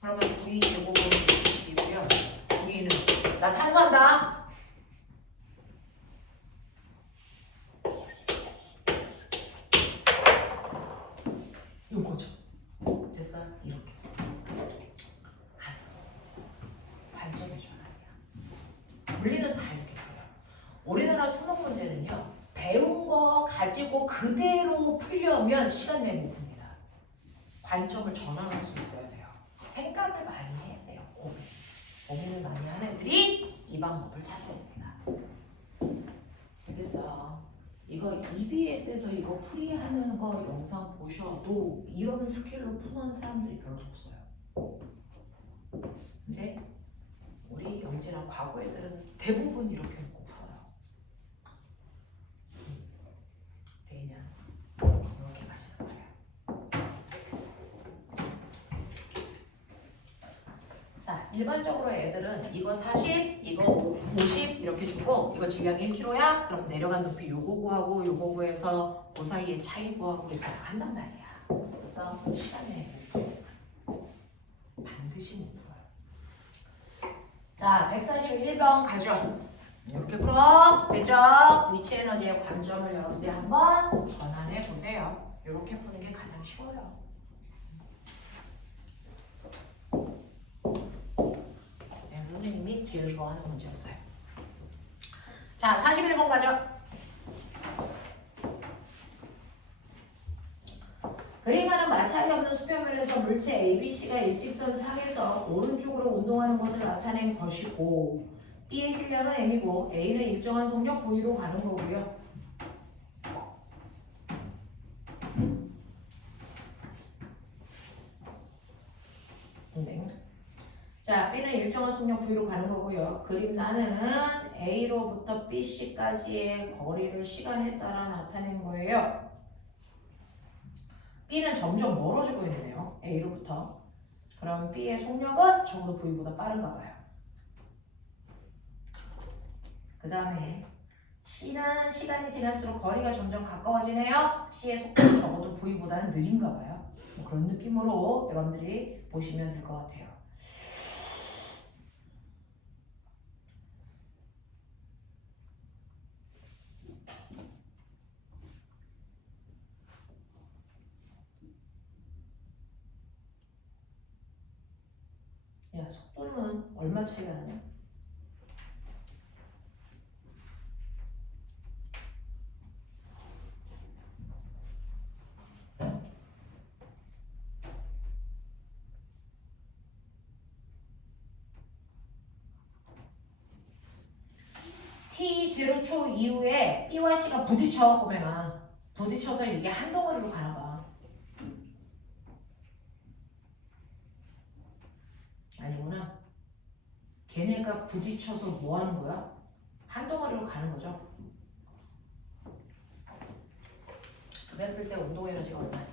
그러면 V 제곱은 60이고요. V는 나 산수한다. 어려우면 시간 내에 못 풉니다. 관점을 전환할 수 있어야 돼요. 생각을 많이 해야 돼요. 고민을 많이 하는 애들이 이 방법을 찾아야 됩니다. 알겠어. 이거 EBS에서 이거 풀이하는 거 영상 보셔도 이런 스킬로 푸는 사람들이 별로 없어요. 근데 우리 영재랑 과거 애들은 대부분 이렇게 놓고 풀어요. 되냐? 이렇게 가시는 거예요. 자, 일반적으로 애들은 이거 40, 이거 50 이렇게 주고 이거 질량 1kg야? 그럼 내려간 높이 요거 구하고 요거 구해서 그 사이에 차이 구하고 이렇게 한단 말이야. 그래서 시간에 반드시 못 풀어요. 자, 141번 가죠. 이렇게 풀어. 되죠? 위치 에너지의 관점을 여러분들이 한번 전환해 보세요. 이렇게 푸는 게 가장 쉬워요. 네, 선생님이 제일 좋아하는 문제였어요. 자, 41번 가죠. 그림과는 마찰이 없는 수평면에서 물체 ABC가 일직선 상에서 오른쪽으로 운동하는 것을 나타낸 것이고 B의 질량은 M이고 A는 일정한 속력 V로 가는 거고요. 자, B는 일정한 속력 V로 가는 거고요. 그림 나는 A로부터 BC까지의 거리를 시간에 따라 나타낸 거예요. B는 점점 멀어지고 있네요. A로부터. 그럼 B의 속력은 적어도 V보다 빠른가 봐요. 그 다음에 C는 시간이 지날수록 거리가 점점 가까워지네요. C의 속도는 적어도 V보다는 느린가 봐요. 뭐 그런 느낌으로 여러분들이 보시면 될 것 같아요. 야, 속도는 얼마 차이가 나냐? T0초 이후에 B와 C가 부딪혀, 꼬맹아. 부딪혀서 이게 한 덩어리로 가나 봐. 아니구나. 걔네가 부딪혀서 뭐 하는 거야? 한 덩어리로 가는 거죠. 그랬을 때 운동 에너지가 얼마야?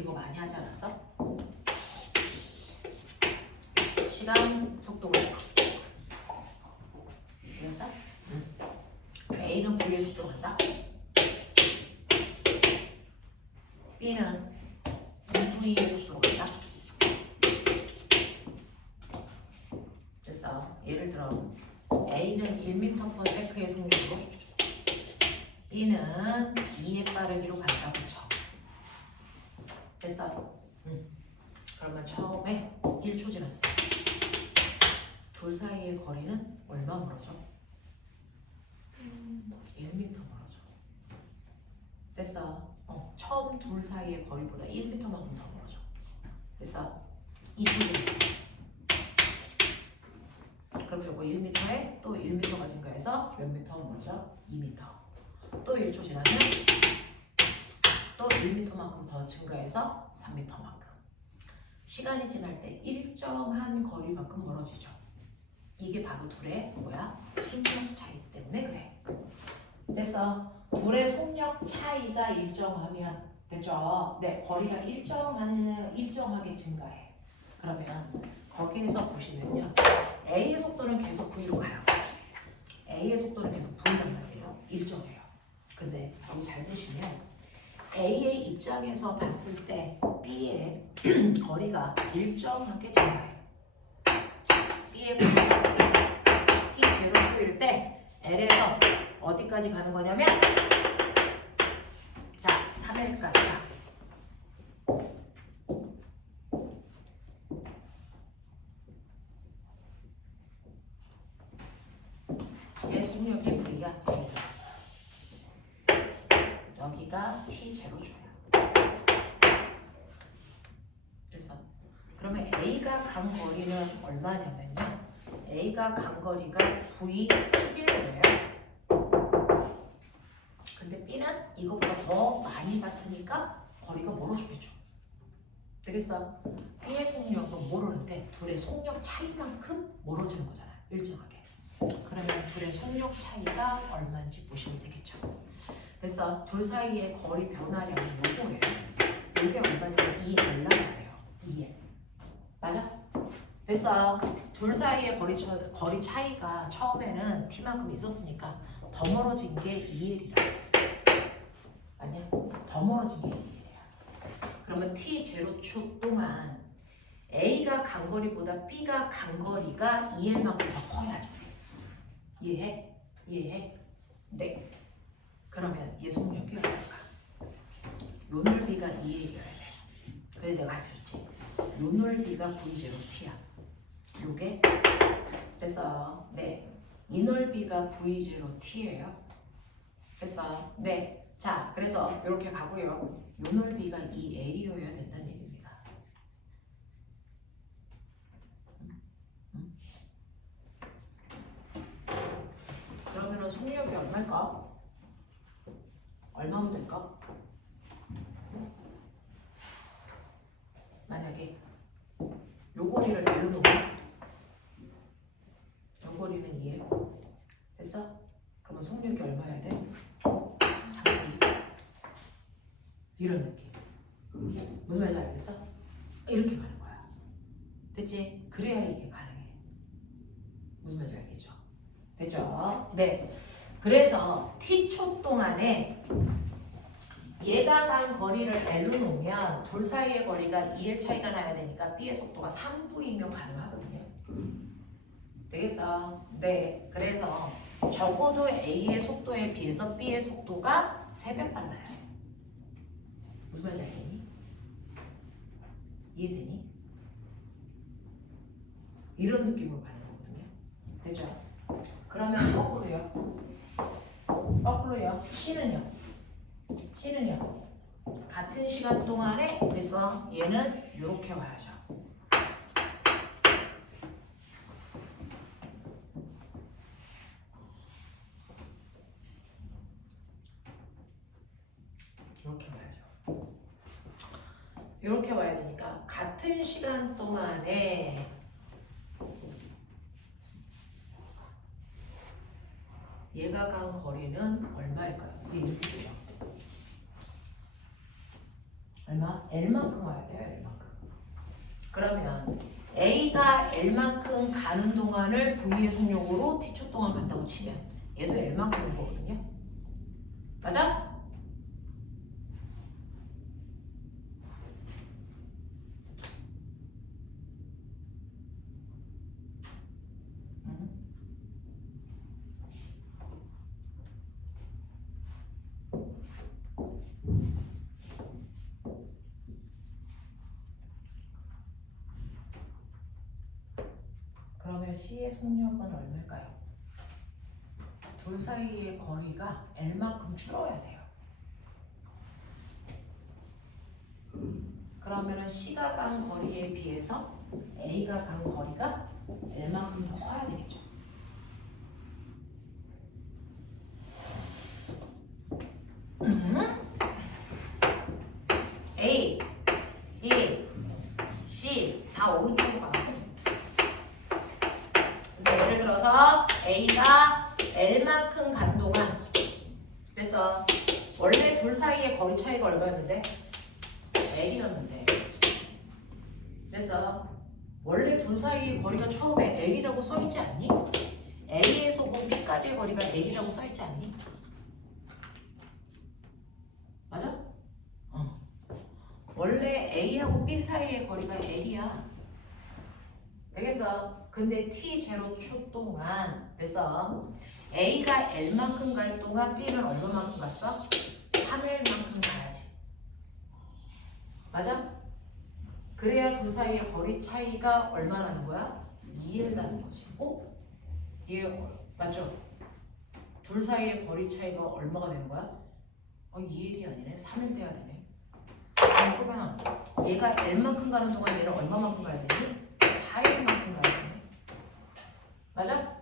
이거 많이 하지 않았어? 시간, 속도 그래프. 그래서 A는 V의 속도로 간다. B는 V의 속도로 간다. 그래서 예를 들어 A는 1m/s의 속력으로 B는 2의 빠르기로 간다고 쳐. 됐어? 그러면 처음에 1초 지났어. 둘 사이의 거리는 얼마 멀어져? 1m 멀어져. 됐어? 처음 둘 사이의 거리보다 1m만큼 더 멀어져. 됐어? 2초 지났어. 그럼 요거 1m에 또 1m가 증가해서 몇 m 멀어져? 2m. 또 1초 지나면 또 1m만큼 더 증가해서 3m만큼. 시간이 지날 때 일정한 거리만큼 멀어지죠. 이게 바로 둘의 뭐야? 속력 차이 때문에 그래. 그래서 둘의 속력 차이가 일정하면 됐죠? 네, 거리가 일정하게 증가해. 그러면 거기에서 보시면요, A의 속도는 계속 V로 가요. A의 속도는 계속 V란 말이에요. 일정해요. 근데 여기 잘 보시면 A의 입장에서 봤을 때 B의 거리가 일정하게 증가해요. B의 거리가 T 제로초일 때 L에서 어디까지 가는 거냐면 자 3L까지 가. 얘 속력이 V야. 여기가 T 제로초야. 됐어. 그러면 A가 간 거리는 얼마냐면요. A가 간 거리가 V 1이에요. 근데 B는 이것보다 더 많이 갔으니까 거리가 멀어졌겠죠. 되겠어? B의 속력은 모르는데 둘의 속력 차이만큼 멀어지는 거잖아. 일정하게. 그러면 둘의 속력 차이가 얼마인지 보시면 되겠죠. 됐어? 둘 사이의 거리 변화량이 요거예요. 이게 얼마냐면 2L 나와요. 2L. 맞아? 됐어? 둘 사이의 거리 차이가 처음에는 T만큼 있었으니까 더 멀어진 게 2L이라고. 아니야? 더 멀어진 게 2L이야. 그러면 T 제로초 동안 A가 간 거리보다 B가 간 거리가 2L만큼 더 커야죠. 이해해? 이해해? 네. 그러면 얘 속력이 얼마일까? 요 넓이가 2L이어야 돼. 그래 내가 알려줬지. 요 넓이가 V0T야. 요게 됐어. 네. 이 넓이가 V0T예요. 됐어. 네. 자, 그래서 이렇게 가고요. 요 넓이가 2L이어야 된다는 얘기입니다. 그러면은 속력이 얼마일까? 얼마면 될까? 만약에 요 거리를 내려놓으면 요 거리는 2예요. 됐어? 그러면 속력이 얼마여야 돼? 3분의 2. 이런 느낌. 무슨 말인지 알겠어? 이렇게 가는 거야. 됐지? 그래야 이게 가능해. 무슨 말인지 알겠죠? 됐죠? 네. 그래서 T초 동안에 얘가 간 거리를 L로 놓으면 둘 사이의 거리가 2L 차이가 나야 되니까 B의 속도가 3V이면 가능하거든요. 되겠어? 네. 그래서 적어도 A의 속도에 비해서 B의 속도가 3배 빨라요. 무슨 말인지 알겠니? 이해되니? 이런 느낌으로 가는 거거든요. 되죠? 그러면 거꾸로요. 거꾸로요. C는요. C는요. 같은 시간 동안에 그래서 얘는 이렇게 와야죠. 이렇게 와야죠. 이렇게 와야 되니까 같은 시간 동안에 얘가 간 거리는 얼마일까요? 이렇게 돼요. 얼마? L만큼 와야 돼요. L만큼. 그러면 A가 L만큼 가는 동안을 V의 속력으로 T초 동안 간다고 치면 얘도 L만큼인 거거든요. 맞아? 그러면 C의 속력은 얼마일까요? 둘 사이의 거리가 L만큼 줄어야 돼요. 그러면 C가 간 거리에 비해서 A가 간 거리가 L만큼 더 커야 되겠죠. A, B, C 다 오른쪽으로 가. 근데 예를 들어서 A가 L만큼 간 동안 됐어. 원래 둘 사이의 거리 차이가 얼마였는데? L이었는데 됐어. 원래 둘 사이의 거리가 처음에 L이라고 써있지 않니? A에서 보고 A에서 B까지의 거리가 L이라고 써있지 않니? 맞아? 원래 A하고 B 사이의 거리가 L이야. 되겠어? 근데 T0초 동안 됐어. A가 L만큼 갈 동안 B는 얼마만큼 갔어? 3L만큼 가야지. 맞아? 그래야 둘 사이의 거리 차이가 얼마 나는 거야? 2L 나는 거지. 얘 맞죠? 둘 사이의 거리 차이가 얼마가 되는 거야? 2L이 아니네. 3L 돼야 되네. 아니 꼬병아, 얘가 L만큼 가는 동안 얘는 얼마만큼 가야 되니? 4L만큼 가야 되네. 맞아?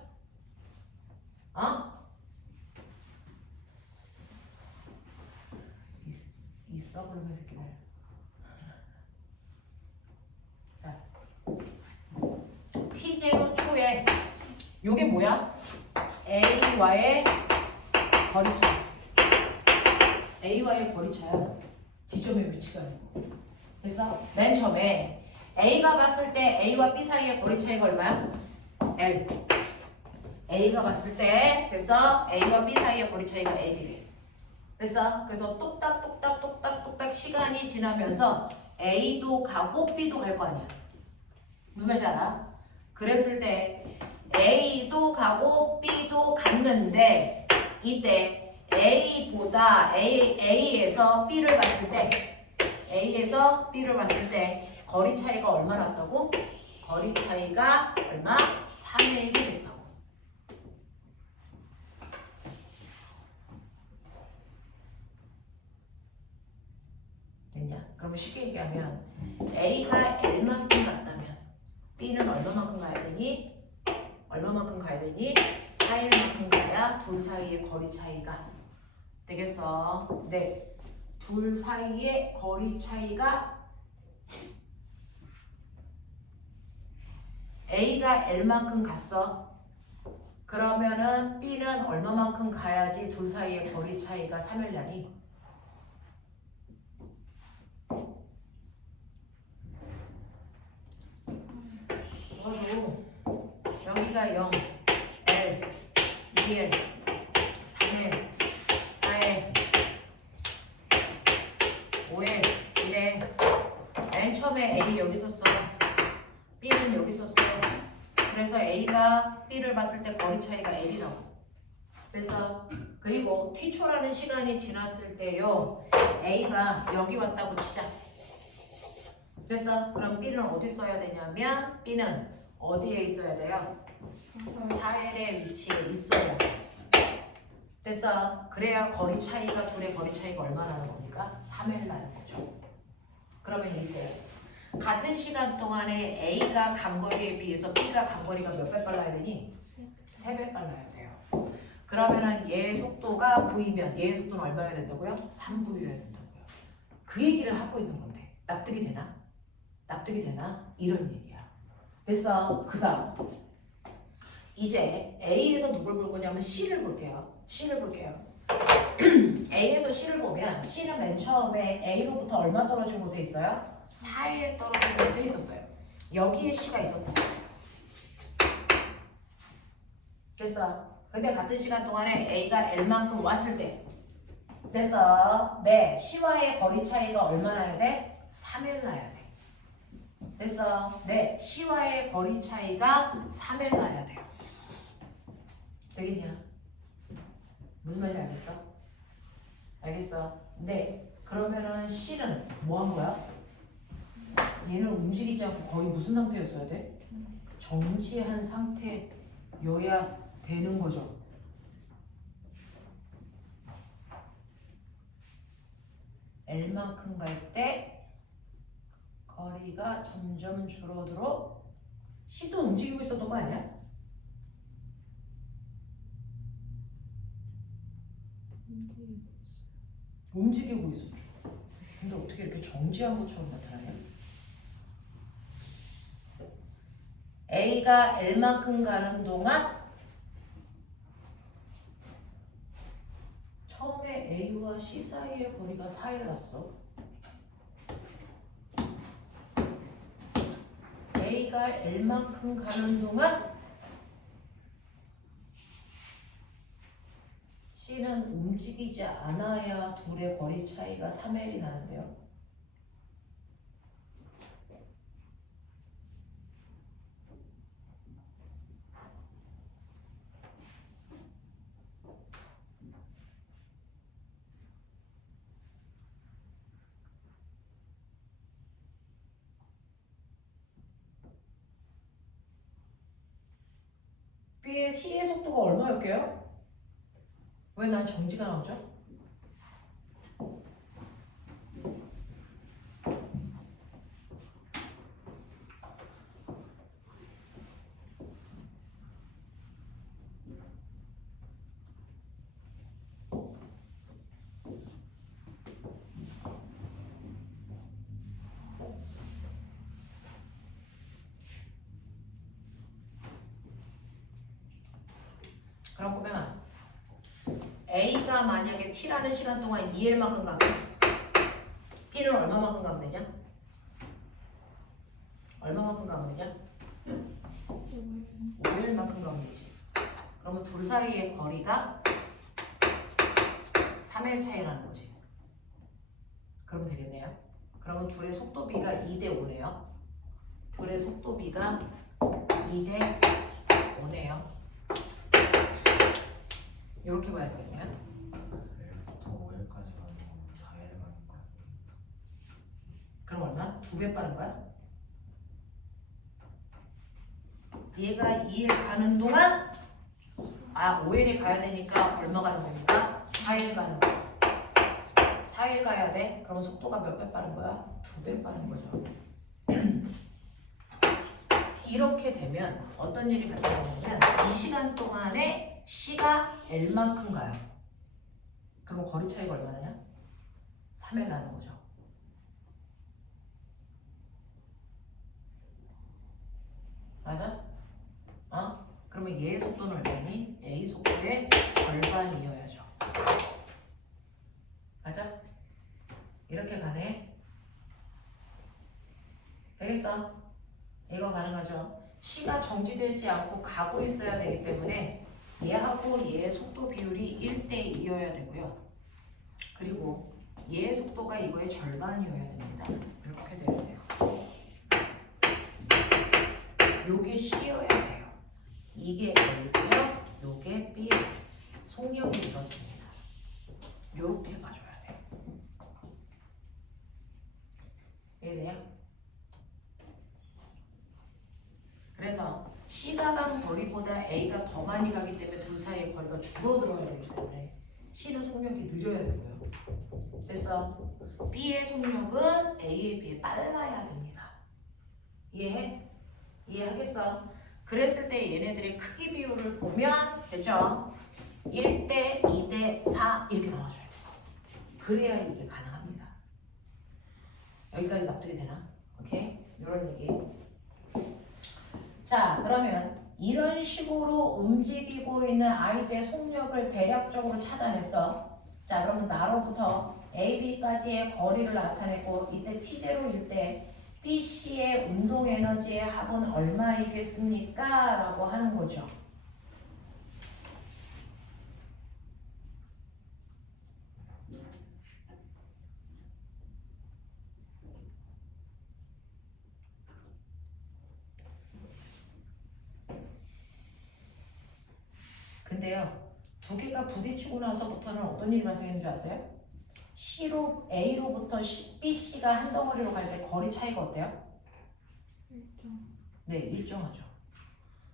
있어 그러면 새끼들. 자, T0 초에 요게 뭐야? A와의 거리차. A와의 거리차야. 지점의 위치가 아니고. 됐어? 맨 처음에 A가 봤을 때 A와 B 사이의 거리 차이가 얼마야? L. A가 봤을 때 됐어? A와 B 사이의 거리 차이가 L이래. 됐어? 그래서 똑딱 시간이 지나면서 A도 가고 B도 갈 거 아니야. 무슨 말인지 알아? 그랬을 때 A도 가고 B도 갔는데 이때 A에서 B를 봤을 때 거리 차이가 얼마 났다고? 거리 차이가 얼마? 3L이 됐다고. 됐냐? 그러면 쉽게 얘기하면 A가 L만큼 갔다면 B는 얼마만큼 가야 되니? 4L만큼 가야 둘 사이의 거리 차이가 되겠어. 네. 둘 사이의 거리 차이가 A가 L만큼 갔어. 그러면은 B는 얼마만큼 가야지 둘 사이의 거리 차이가 3L 나니? 여기가 0, L, 2L, 3L, 4L, 5L, 이래. 맨 처음에 A 여기 있었어. B는 여기 있었어. 그래서 A가 B를 봤을 때 거리 차이가 L이라고. 그래서 그리고 T초라는 시간이 지났을 때요. A가 여기 왔다고 치자. 됐어? 그럼 B는 어디 써야 되냐면 B는 어디에 있어야 돼요? 4L의 위치에 있어야 돼. 됐어? 그래야 거리 차이가 둘의 거리 차이가 얼마나 나는 겁니까? 3L 나는 거죠. 그러면 이때 같은 시간 동안에 A가 간 거리에 비해서 B가 간 거리가 몇 배 빨라야 되니? 3배 빨라야 돼요. 그러면은 얘의 속도가 9이면 얘의 속도는 얼마여야 된다고요? 3부여야 된다고요. 그 얘기를 하고 있는 건데 납득이 되나? 납득이 되나? 이런 얘기야. 됐어? 그 다음 이제 A에서 누굴 볼 거냐면 C를 볼게요. A에서 C를 보면 C는 맨 처음에 A로부터 얼마 떨어진 곳에 있어요? 4일 떨어진 곳에 있었어요. 여기에 C가 있었다. 됐어? 근데 같은 시간 동안에 A가 L만큼 왔을 때 됐어? 네, C와의 거리 차이가 얼마나 나야 돼? 3L 나야 돼. 됐어? 네, C와의 거리 차이가 3L 나야 돼요. 되겠냐? 무슨 말인지 알겠어? 알겠어? 네, 그러면은 C는 뭐 한 거야? 얘는 움직이지 않고 거의 무슨 상태였어야 돼? 정지한 상태여야 되는 거죠. L만큼 갈 때 거리가 점점 줄어들어. C도 움직이고 있었던 거 아니야? 움직이고 있었죠. 근데 어떻게 이렇게 정지한 것처럼 나타나냐? A가 L만큼 가는 동안 처음에 A와 C 사이의 거리가 4일 났어. A가 L만큼 가는 동안 C는 움직이지 않아야 둘의 거리 차이가 3L이 나는데요. B의 C의 속도가 얼마였게요? 왜 난 정지가 나오죠? 그럼 꼬맹아, A가 만약에 T라는 시간 동안 2L만큼 가면 B는 얼마만큼 가면 되냐? 얼마만큼 가면 되냐? 5L만큼 가면 되지. 그러면 둘 사이의 거리가 3L 차이라는 거지. 그러면 되겠네요. 그러면 둘의 속도 B가 2대 5네요. 둘의 속도 B가 2대 5네요. 이렇게 봐야 되겠네요. 더 5일까지 가는 거 4일 가는 거. 그럼 얼마? 2배 빠른 거야? 얘가 2에 가는 동안 5일에 가야 되니까 얼마 가는 겁니까? 4일 가는 거야. 4일 가야 돼? 그러면 속도가 몇 배 빠른 거야? 2배 빠른 거죠. 이렇게 되면 어떤 일이 발생하냐면 이 시간 동안에 C가 L만큼 가요. 그러면 거리 차이가 얼마나냐? 3에 가는 거죠. 맞아? 그러면 얘의 속도는 얼마니? A 속도의 절반이어야죠. 맞아? 이렇게 가네. 되겠어? 이거 가능하죠? C가 정지되지 않고 가고 있어야 되기 때문에 얘하고 얘의 속도 비율이 1대 2여야 되고요. 그리고 얘의 속도가 이거의 절반이어야 됩니다. 이렇게 돼야 돼요. 요게 C여야 돼요. 이게 L고요. 요게 B예요. 속력이 이렇습니다. 요렇게 가줘야 돼요. 이해되냐? 그래서 C가 간 거리보다 A가 더 많이 가기 때문에 둘 사이의 거리가 줄어들어야 되기 때문에 C는 속력이 느려야 되고요. 그래서 B의 속력은 A에 비해 빨라야 됩니다. 이해해? 이해하겠어? 그랬을 때 얘네들의 크기 비율을 보면 됐죠? 1대 2대 4 이렇게 나와줘요. 그래야 이게 가능합니다. 여기까지 납득이 되나? 오케이? 이런 얘기. 자, 그러면 이런 식으로 움직이고 있는 아이들의 속력을 대략적으로 찾아냈어. 자, 그러면 나로부터 A, B까지의 거리를 나타냈고 이때 T0일 때 B, C의 운동 에너지의 합은 얼마이겠습니까? 라고 하는 거죠. 근데요, 두 개가 부딪히고 나서부터는 어떤 일이 발생하는 줄 아세요? A로부터 B, C가 한 덩어리로 갈 때 거리 차이가 어때요? 네, 일정하죠.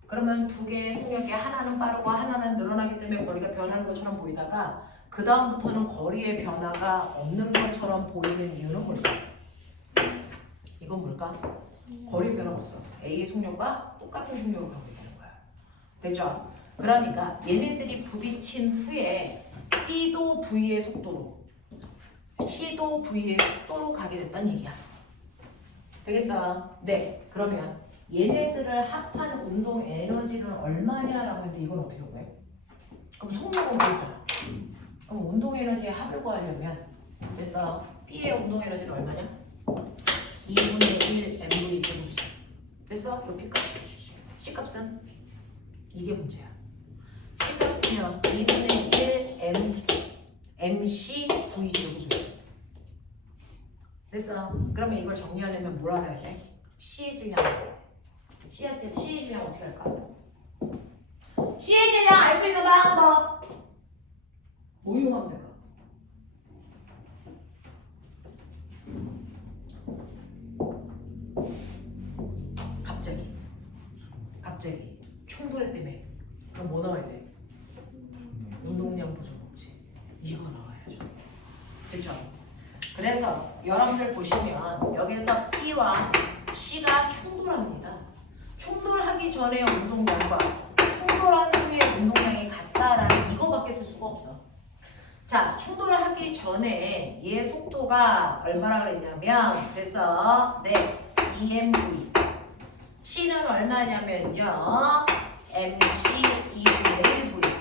그러면 두 개의 속력이 하나는 빠르고 하나는 늘어나기 때문에 거리가 변하는 것처럼 보이다가 그 다음부터는 거리의 변화가 없는 것처럼 보이는 이유는 뭘까? 이건 뭘까? 거리 변화가 없어. A의 속력과 똑같은 속력으로 가고 있다는 거야. 되죠? 그러니까 얘네들이 부딪힌 후에 B도 V의 속도로 C도 V의 속도로 가게 됐다는 얘기야. 되겠어? 네. 그러면 얘네들을 합한 운동 에너지는 얼마냐라고 했는데 이건 어떻게 구해? 그럼 속력은 뭐였잖아. 그럼 운동 에너지의 합을 구하려면 됐어. B의 운동 에너지는 얼마냐? 2분의 1 m분의 2분의 됐어? 이거 B값. C값은? 이게 문제야. C값은요 2분의 1 m MC V 제곱이에요. 됐어. 그러면 이걸 정리하려면 뭘 알아야 돼? C의 질량. C의 질량 어떻게 할까? C의 질량 알 수 있는 방법. 뭐 이용하면 될까? 갑자기 충돌했 때문에 그럼 뭐 나와야 돼? 운동량 보존 법칙. 이거 나와야죠. 그렇죠? 그래서 여러분들 보시면 여기서 B와 C가 충돌합니다. 충돌하기 전에 운동량과 충돌한 후에 운동량이 같다라는 이거밖에 쓸 수가 없어. 자, 충돌을 하기 전에 얘의 속도가 얼마나 그랬냐면 그래서 네, EMV C는 얼마냐면요 MC 2분의 1V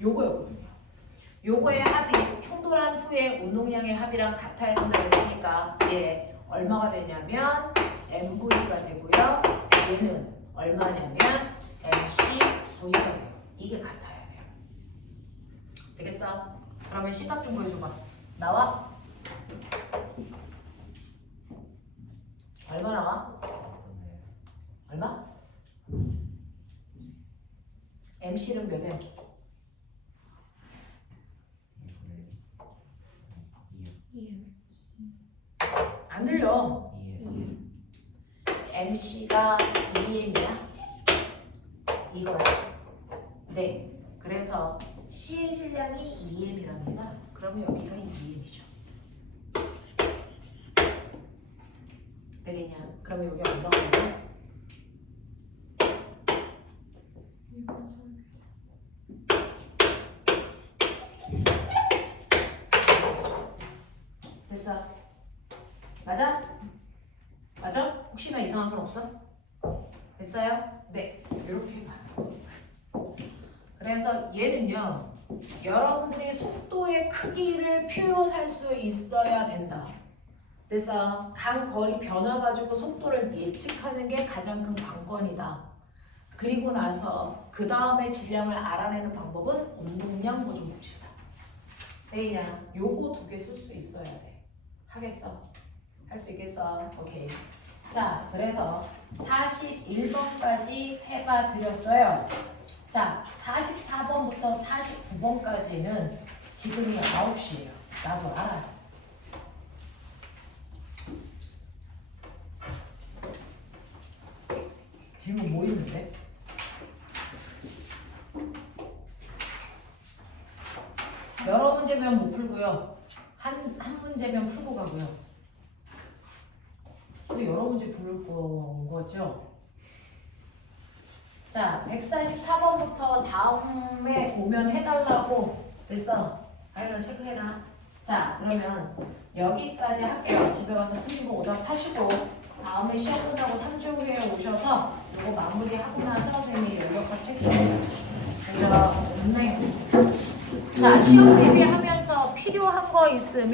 요거였거든요. 요거의 합이 충돌한 후에 운동량의 합이랑 같아야 된다 했으니까 얘 얼마가 되냐면 MV가 되고요. 얘는 얼마냐면 MCV가 돼요. 이게 같아야 돼요. 되겠어? 그러면 시각 좀 보여줘봐. 나와? 얼마 나와? 얼마? MC는 몇 M? 2M 안 들려. MC가 2M이야? 이거야. 네. 그래서 C의 질량이 2M이랍니다. 그러면 여기가 2M이죠. 되겠냐? 그러면 여기 얼마가 되냐? 됐어. 맞아? 맞아? 혹시나 이상한 건 없어? 됐어요? 네. 이렇게 봐요. 그래서 얘는요. 여러분들이 속도의 크기를 표현할 수 있어야 된다. 그래서 간 거리 변화 가지고 속도를 예측하는 게 가장 큰 관건이다. 그리고 나서 그 다음에 질량을 알아내는 방법은 운동량 보존 법칙이다. 되겠냐? 요거 두 개 쓸 수 있어야 돼. 하겠어? 할 수 있겠어? 오케이. 자, 그래서 41번까지 해봐 드렸어요. 자, 44번부터 49번까지는 지금이 9시예요. 나도 알아요. 질문 뭐 있는데? 여러 문제면 못 풀고요. 한 문제면 풀고 가고요. 또 여러 문제 풀 거죠? 자, 144번부터 다음에 오면 해달라고 됐어. 아이런 체크해라. 자, 그러면 여기까지 할게요. 집에 가서 틀린 거 오답 하시고 다음에 시험 끝나고 3주 후에 오셔서 이거 마무리하고 나서 선생님이 연락할 테니까. 그죠? 네. 자, 시험 대비하면서 필요한 거 있으면